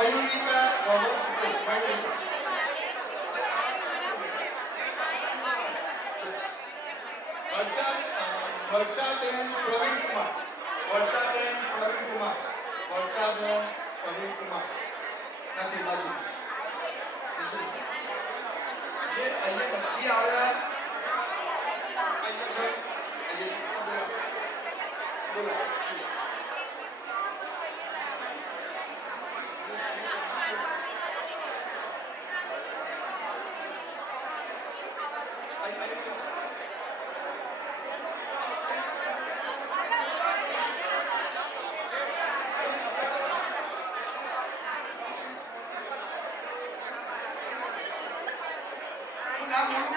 મયુરિકા મયુરિકા વર્ષાબેન પ્રવીણકુમાર વર્ષાબેન પ્રવીણકુમાર વર્ષાબેન પ્રવીણકુમાર નથી બાજુ જે અહીંયા નથી આવ્યા બોલો નામ બોલું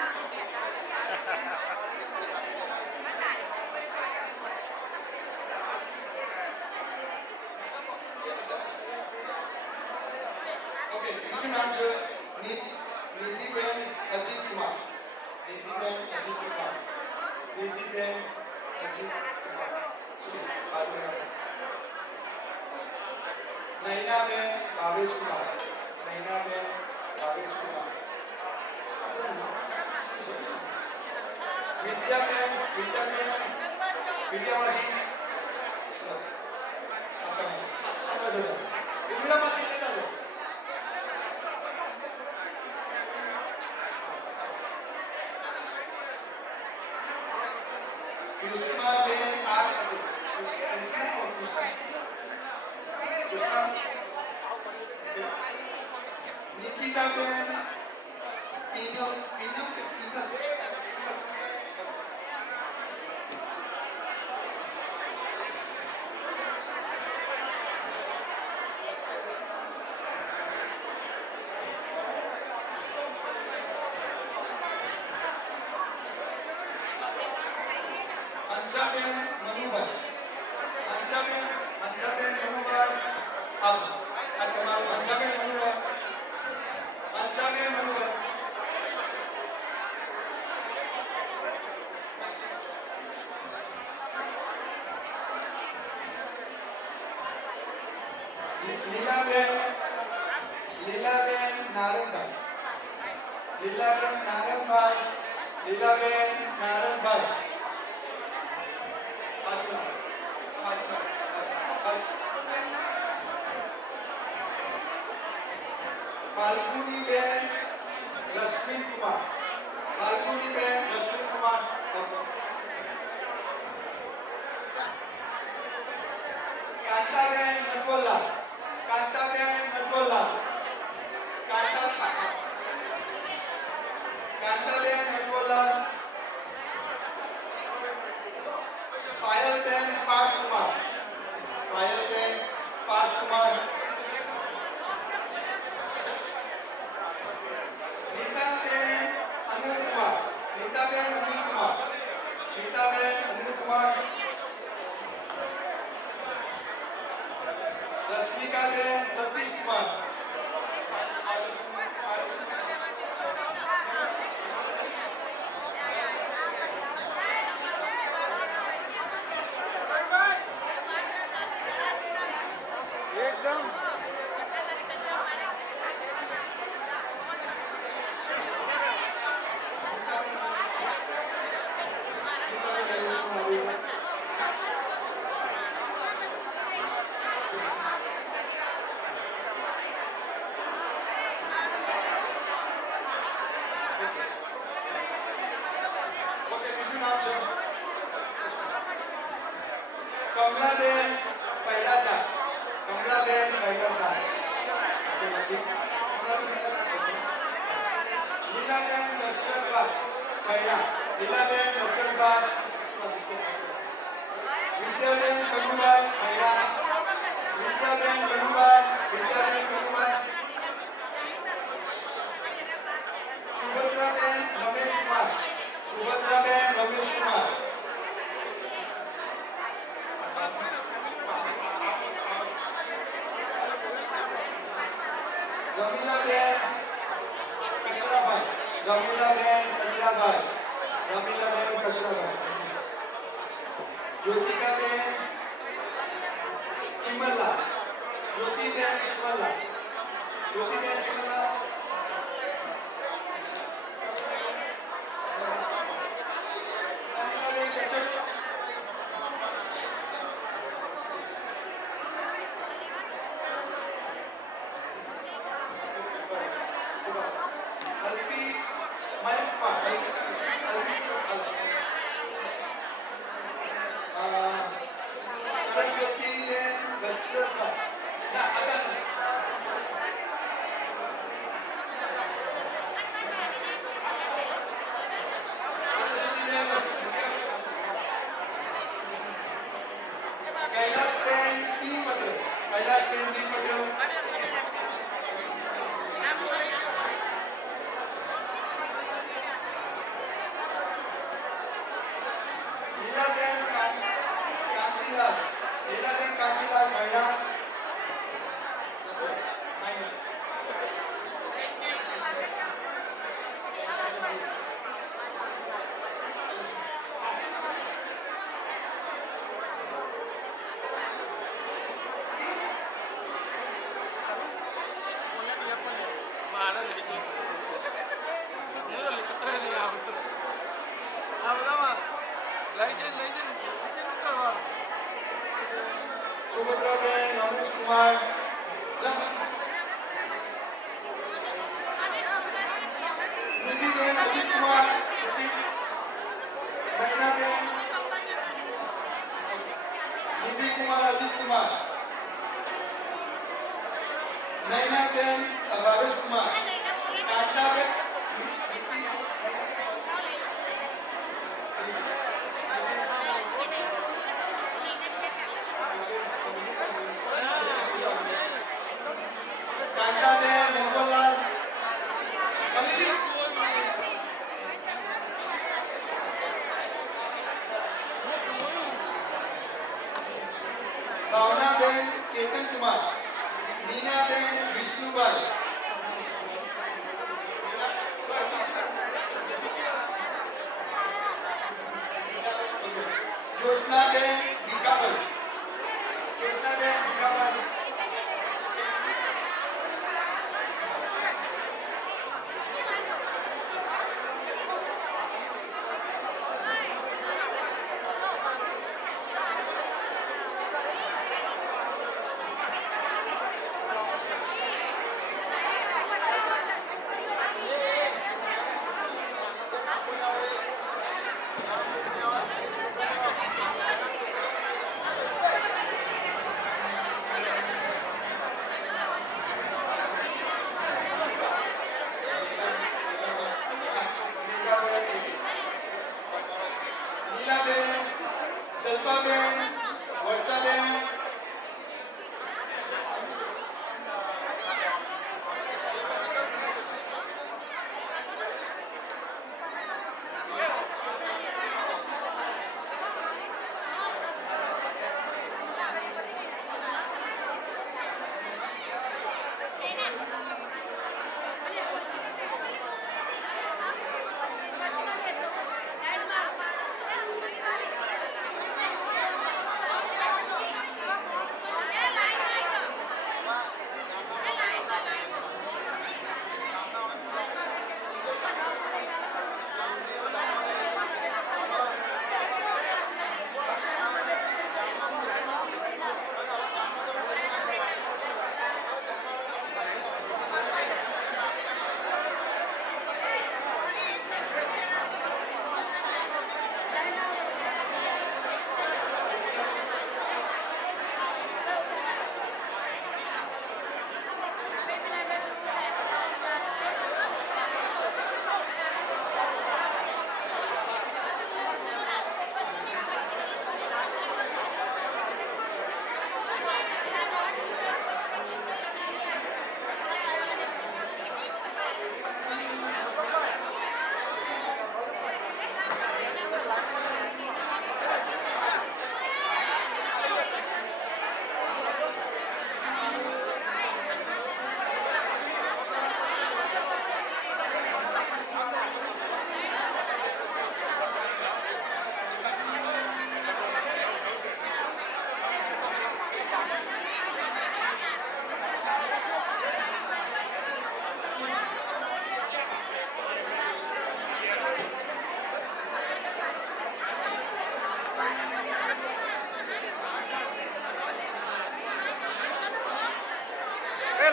ઓકે બીજું નામ છે નિધિબેન અજીત કુમાર નિધિબેન અજીત કુમાર નિધિબેન અજીત કુમાર નૈનાબેન ભાવેશ કુમાર નૈનાબેન ભાવેશ કુમાર વિદ્યાબેન વિદ્યાવાસી ઉમરામાંથી લેતા જાઓ કૃષ્ણાબેન આર કૃષ્ણ નિકિતાબેન પીનમ અંશાબેન મનુભાઈ આ તમારું અંશાબેન મનુભાઈ લીલાબેન નારંગભાઈ ફાલ્ગુનીબેન રશ્મિકુમાર કાંતાબેન નટવરલાલ પાયલબેન પાઠકુમાર નીતાબેન અનિલકુમાર રશ્મિકાબેન સતીશકુમાર એકદમ કમલાબેન પહેલાદાસ લીલાબેન દશરથભાઈ વિદ્યાબેન કનુભાઈ સુભદ્રાબેન રમેશકુમાર રમીલાબેન કચરાભાઈ જ્યોતિકાબેન ચિમલ્લા જ્યોતિબેન ચુનારા, કમલાબેન કચડ, અલ્પી મયંકમાં, સરસ્વતીબેન દશરથભાઈ, ના આગળ કૈલાસબેન ટી પટેલ, કૈલાસબેન ટી પટેલ, લીલાબેન કાંતિલાલ, લીલાબેન કાંતિલાલ મહિલા, મારે લઈ જવું. હું તો લેતો નહીં આવતો. આ બધામાં લઈ જઈને કરવાનું. સુભદ્રાબેન રમેશ કુમાર, નિધિબેન અજીત કુમાર, નયનાબેન નિધિ કુમાર અજીત કુમાર, નયનાબેન ભાવેશ કુમાર, કાંતાબેન કાંતાબેન મોહનલાલ, ભાવનાબેન કેતન કુમાર, મીનાબેન વિષ્ણુભાઈ,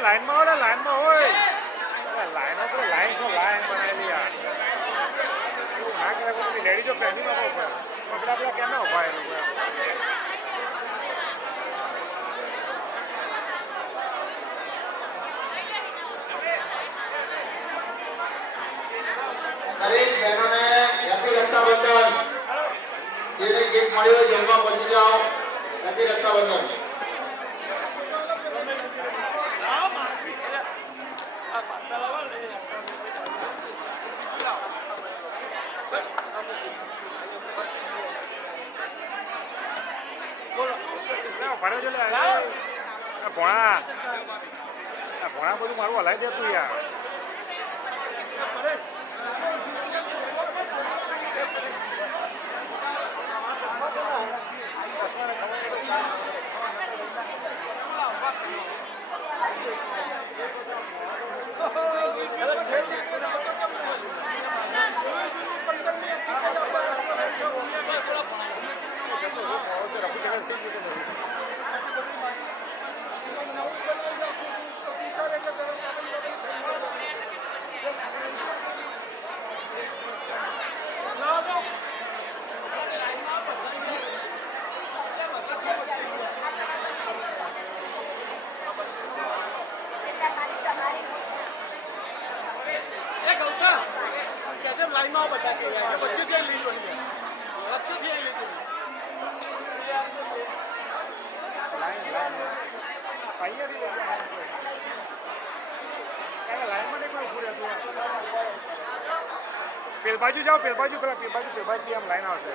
લાઈનમાં હોય લાઈનમાં હોય લાઈનો પર લાઈન છો લાઈન બનાવેલી યાર ના કરે કોઈ લેડી જો પહેલી માં ઉપર પકડા પેલા કેમ ના ઉભા એ લોકો દરેક બહેનોને હેપી રક્ષાબંધન. જેને ગિફ્ટ મળ્યું હોય જમવા પહોંચી જાઓ. હેપી રક્ષાબંધન. ભરે છે ભોણા ભોણા બધું મારું હલાવી દેતું યાર લાઈનમાં બધા કે બચ્ચે થી લીધું બચ્ચે થી લીધું પેલ બાજુ જાઓ પેલ બાજુ પેલા પેલ બાજુ આમ લાઈન આવશે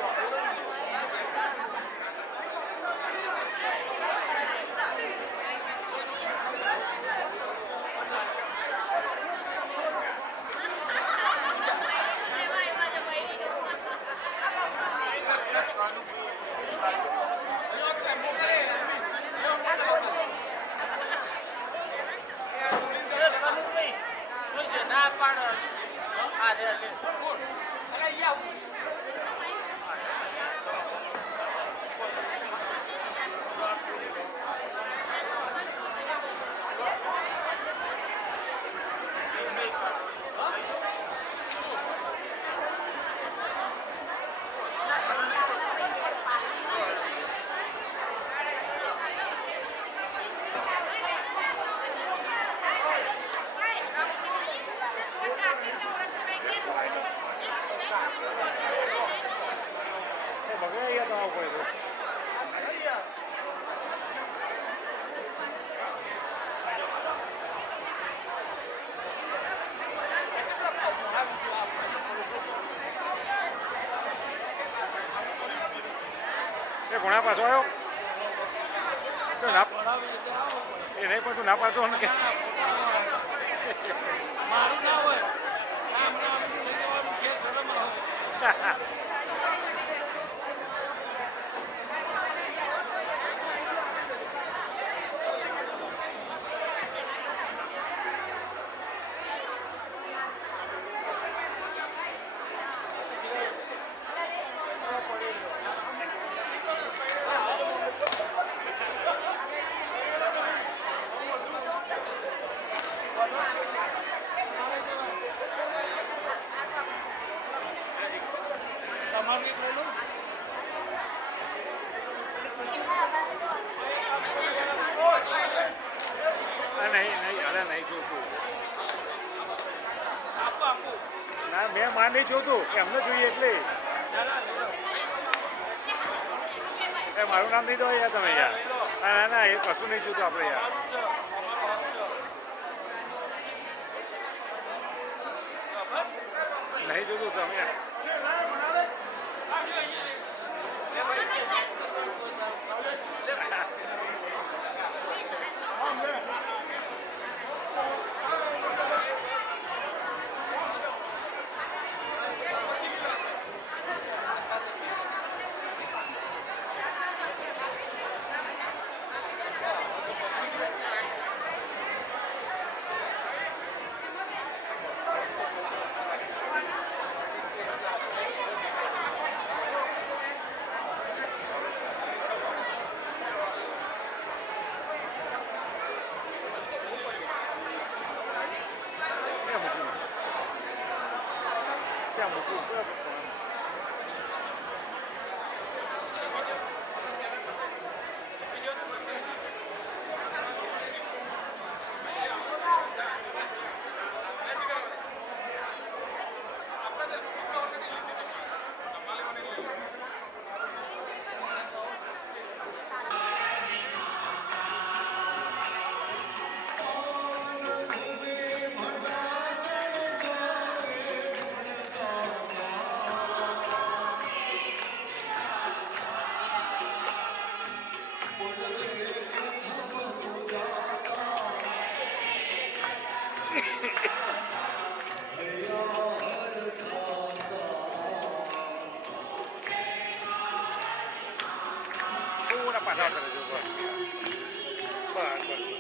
ઘોડા પાછો આવ્યો એ નહીં પણ તું ના પાડતો ને કે મારું ના હોય લઈ જવાનું કે શરમ આવે ના મેં માન નહીં જોતું કે અમને જોઈએ એટલે મારું નામ નહીં દો યાર તમે યાર ના ના એ કશું નહીં જોતું આપણે યાર નહીં જોતું તમે પૂરા પાછા કરે છે બસ બસ બસ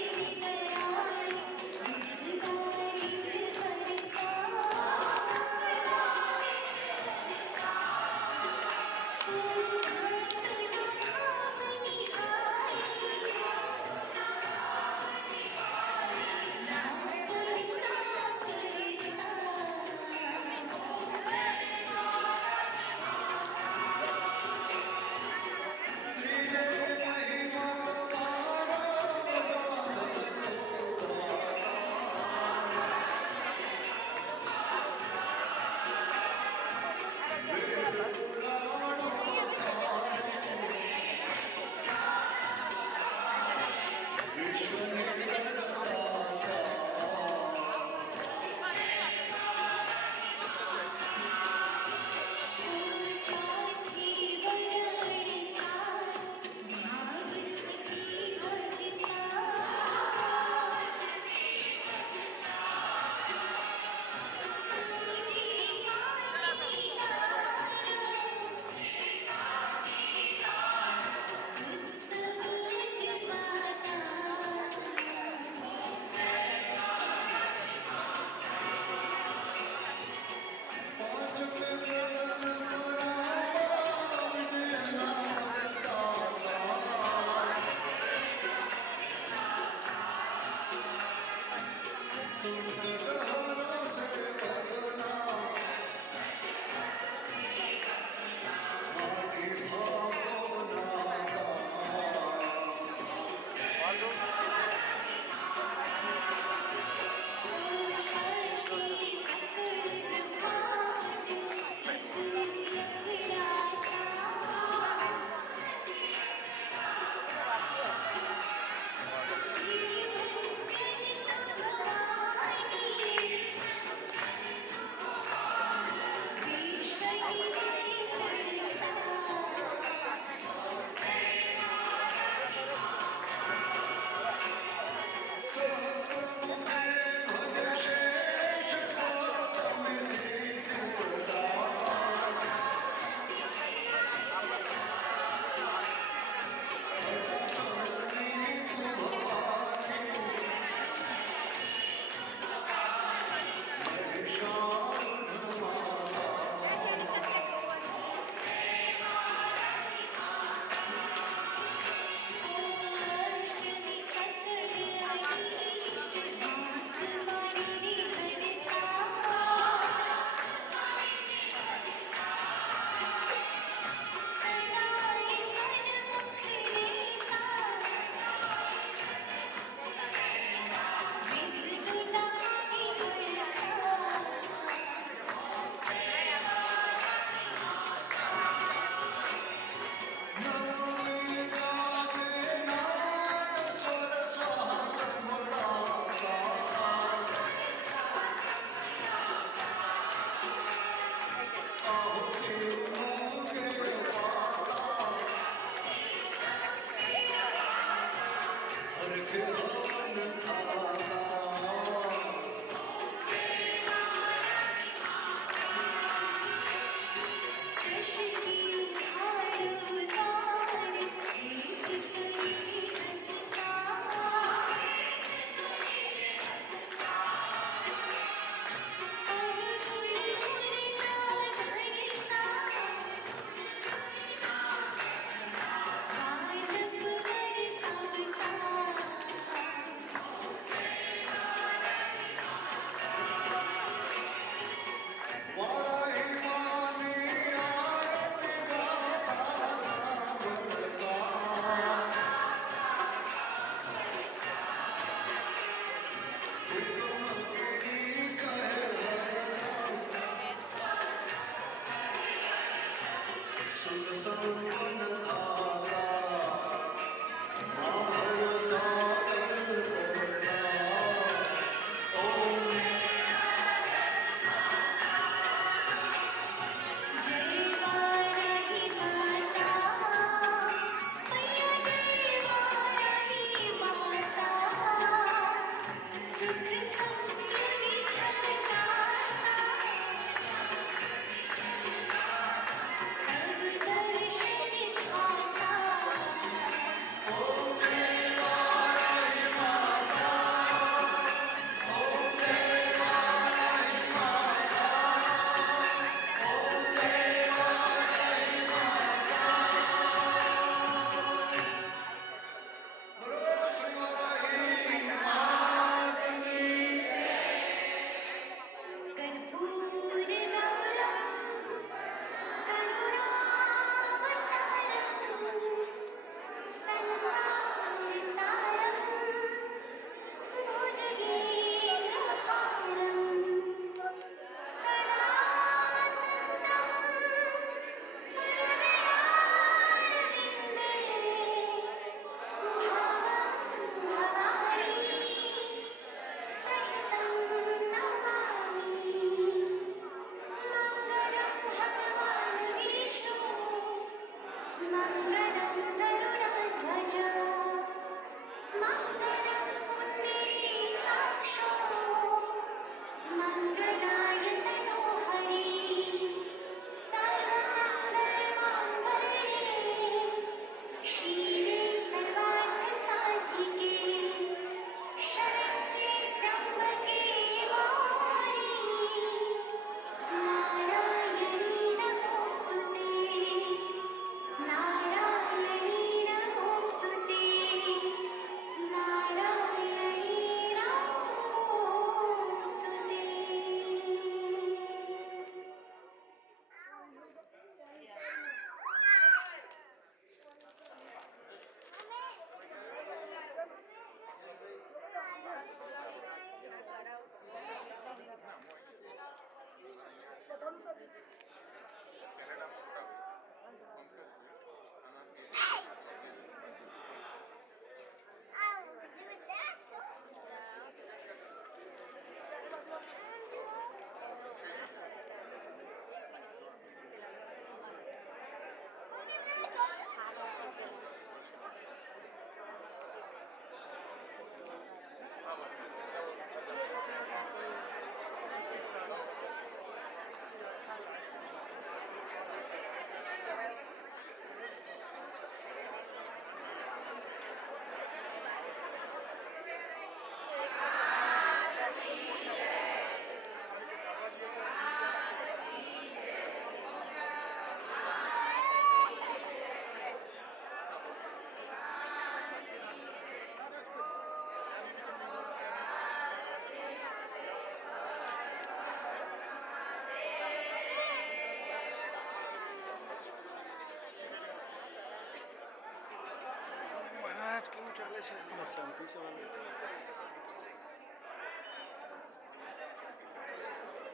ચાલે છે બસ શાંતિ છે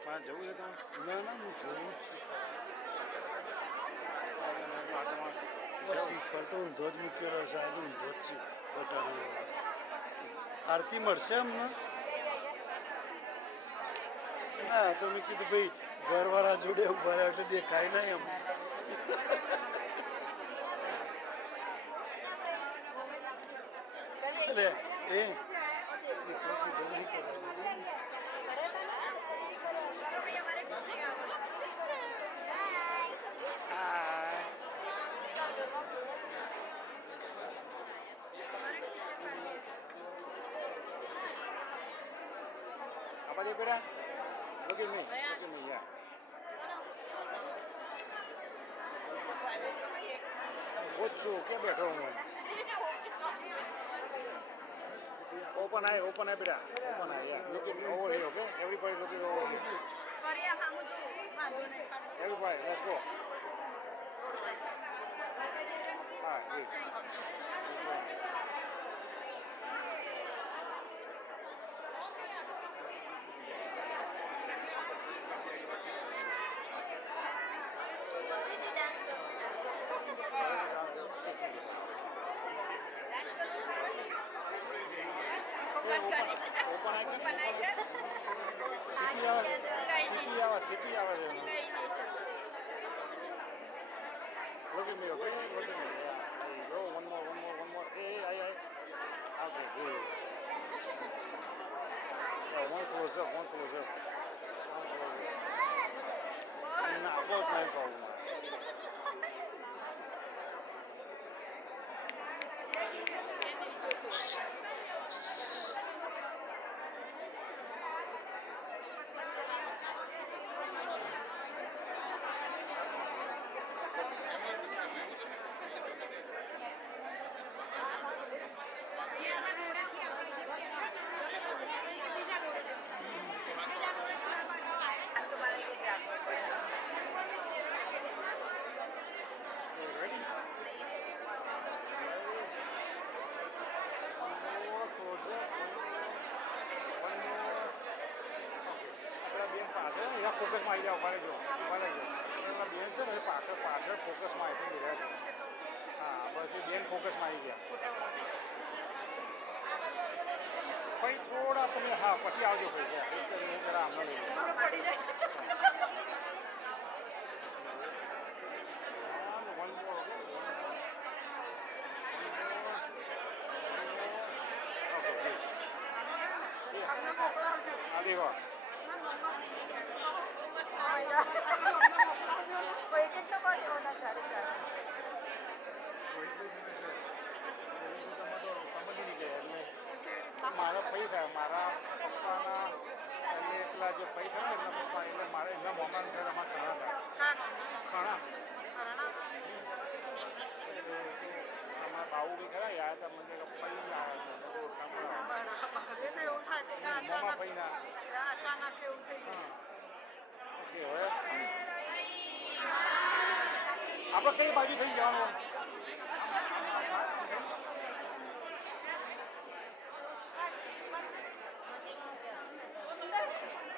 મારે જવું છે તમે ના ના હું જોઉં જ છું બસ ઉપર તો ઊંધો જ મૂકેલો છે આજે ઊંધો જ છે બટાણા આરતી મળશે અમને ના તો મેં કીધું ભાઈ ઘરવાળા જોડે ઉભા રહ્યા એટલે દેખાય નહીં અમને એટલે એ સીધો સીધો નહીં કરાય Apa dia beda? Look at me. Look at me, yeah. What's your क्या बैठा हूँ मैं? Open eye, beda. Open eye, yeah. Look at me over here, okay? Everybody looking over here. Everybody, let's go. Alright, good. City hours. Look at me, okay? Look at me. Yeah. There you go. One more. Hey. Okay, good. Yeah, one close up. Nah, both nice problem. ફોકસમાં આવી જાઓ ઉભા રહેજો પેલા બેન છે ને પાછળ ફોકસમાં આવી ગયા હા બસ એ બેન ફોકસમાં આવી ગયા ભાઈ થોડા તમે હા પછી આવજો ભાઈ જરા આમને લઈ આવી વાહ મારા પૈ થાય મારા પપ્પાના એટલે એટલા જે પૈ થાય ને એમના પપ્પા એટલે મારે એમના મોમાન ઘર અમારે ઘણા થાય ઘણા અમારા બાઉ બી ખરા યાર તમને પૈ આવ્યા મોમા પૈના અચાનક એવું થઈ ગયું હવે આપણે કઈ બાજુ થઈ જવાનું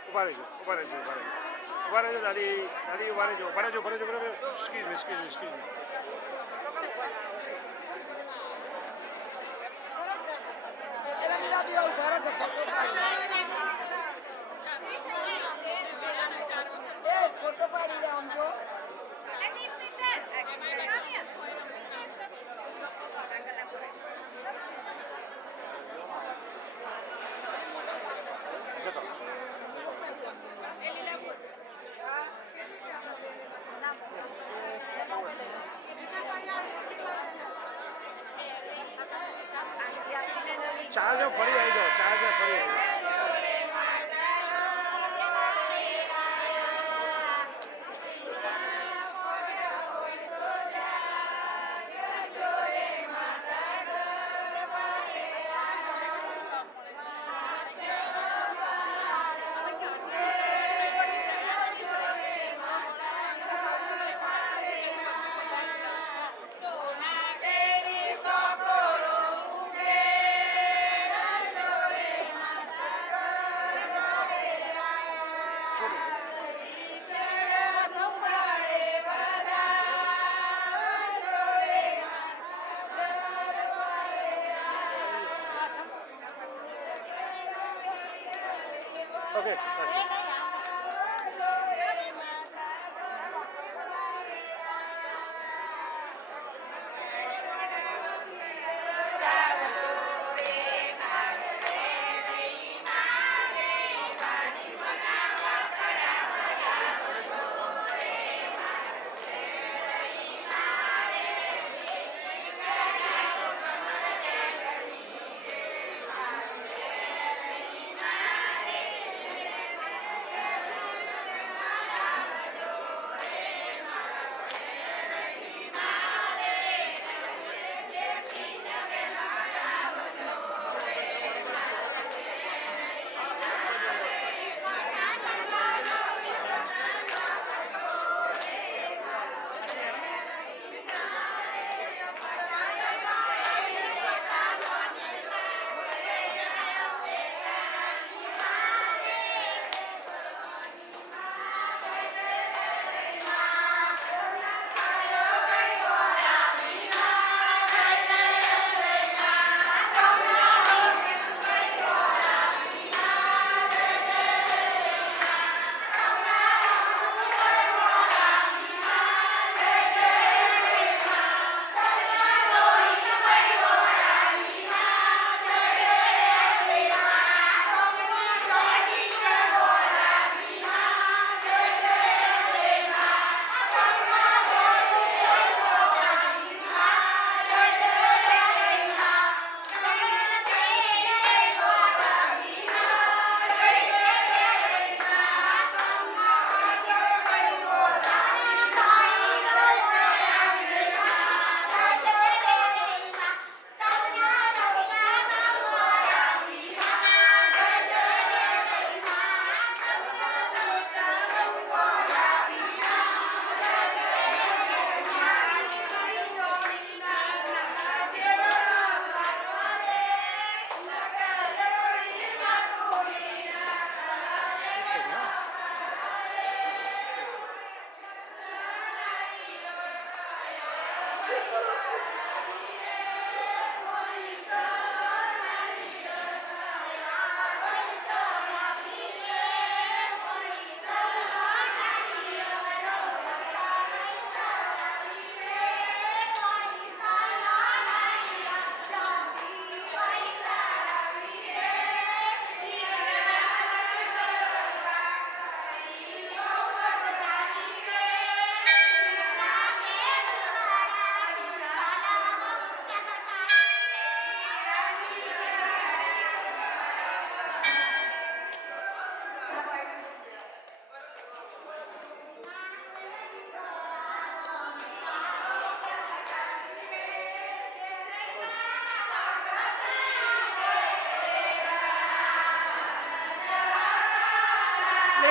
ઉભા રહેજો દાદી ઉભા રહેજો Excuse me. ફોટો પાડી દે આમ જો જતો ચાર્જર ફરી આવી જાઓ સોના કેરી સકોડો ઉગે ઓકે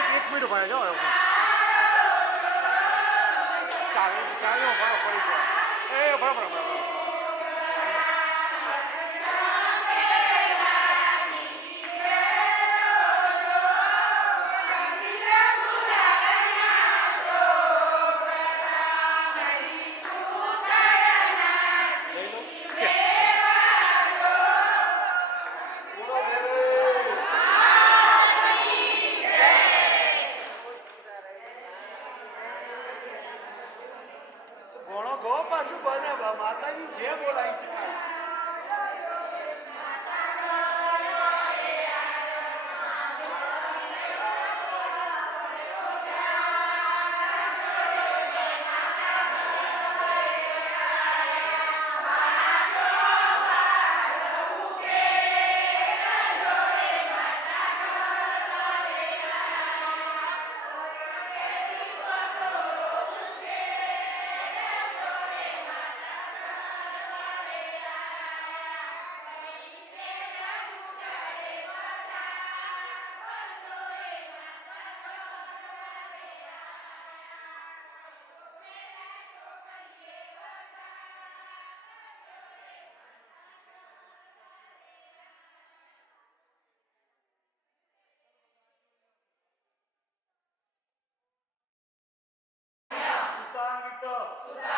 એક મિનિટ ભાઈ જાઓ ચાવી ચાવી ફરી ગયો એ બરાબર ઘણો ગો પાછું બનાવવા માતાજી જે બોલાવી શકાય. સુતાંગ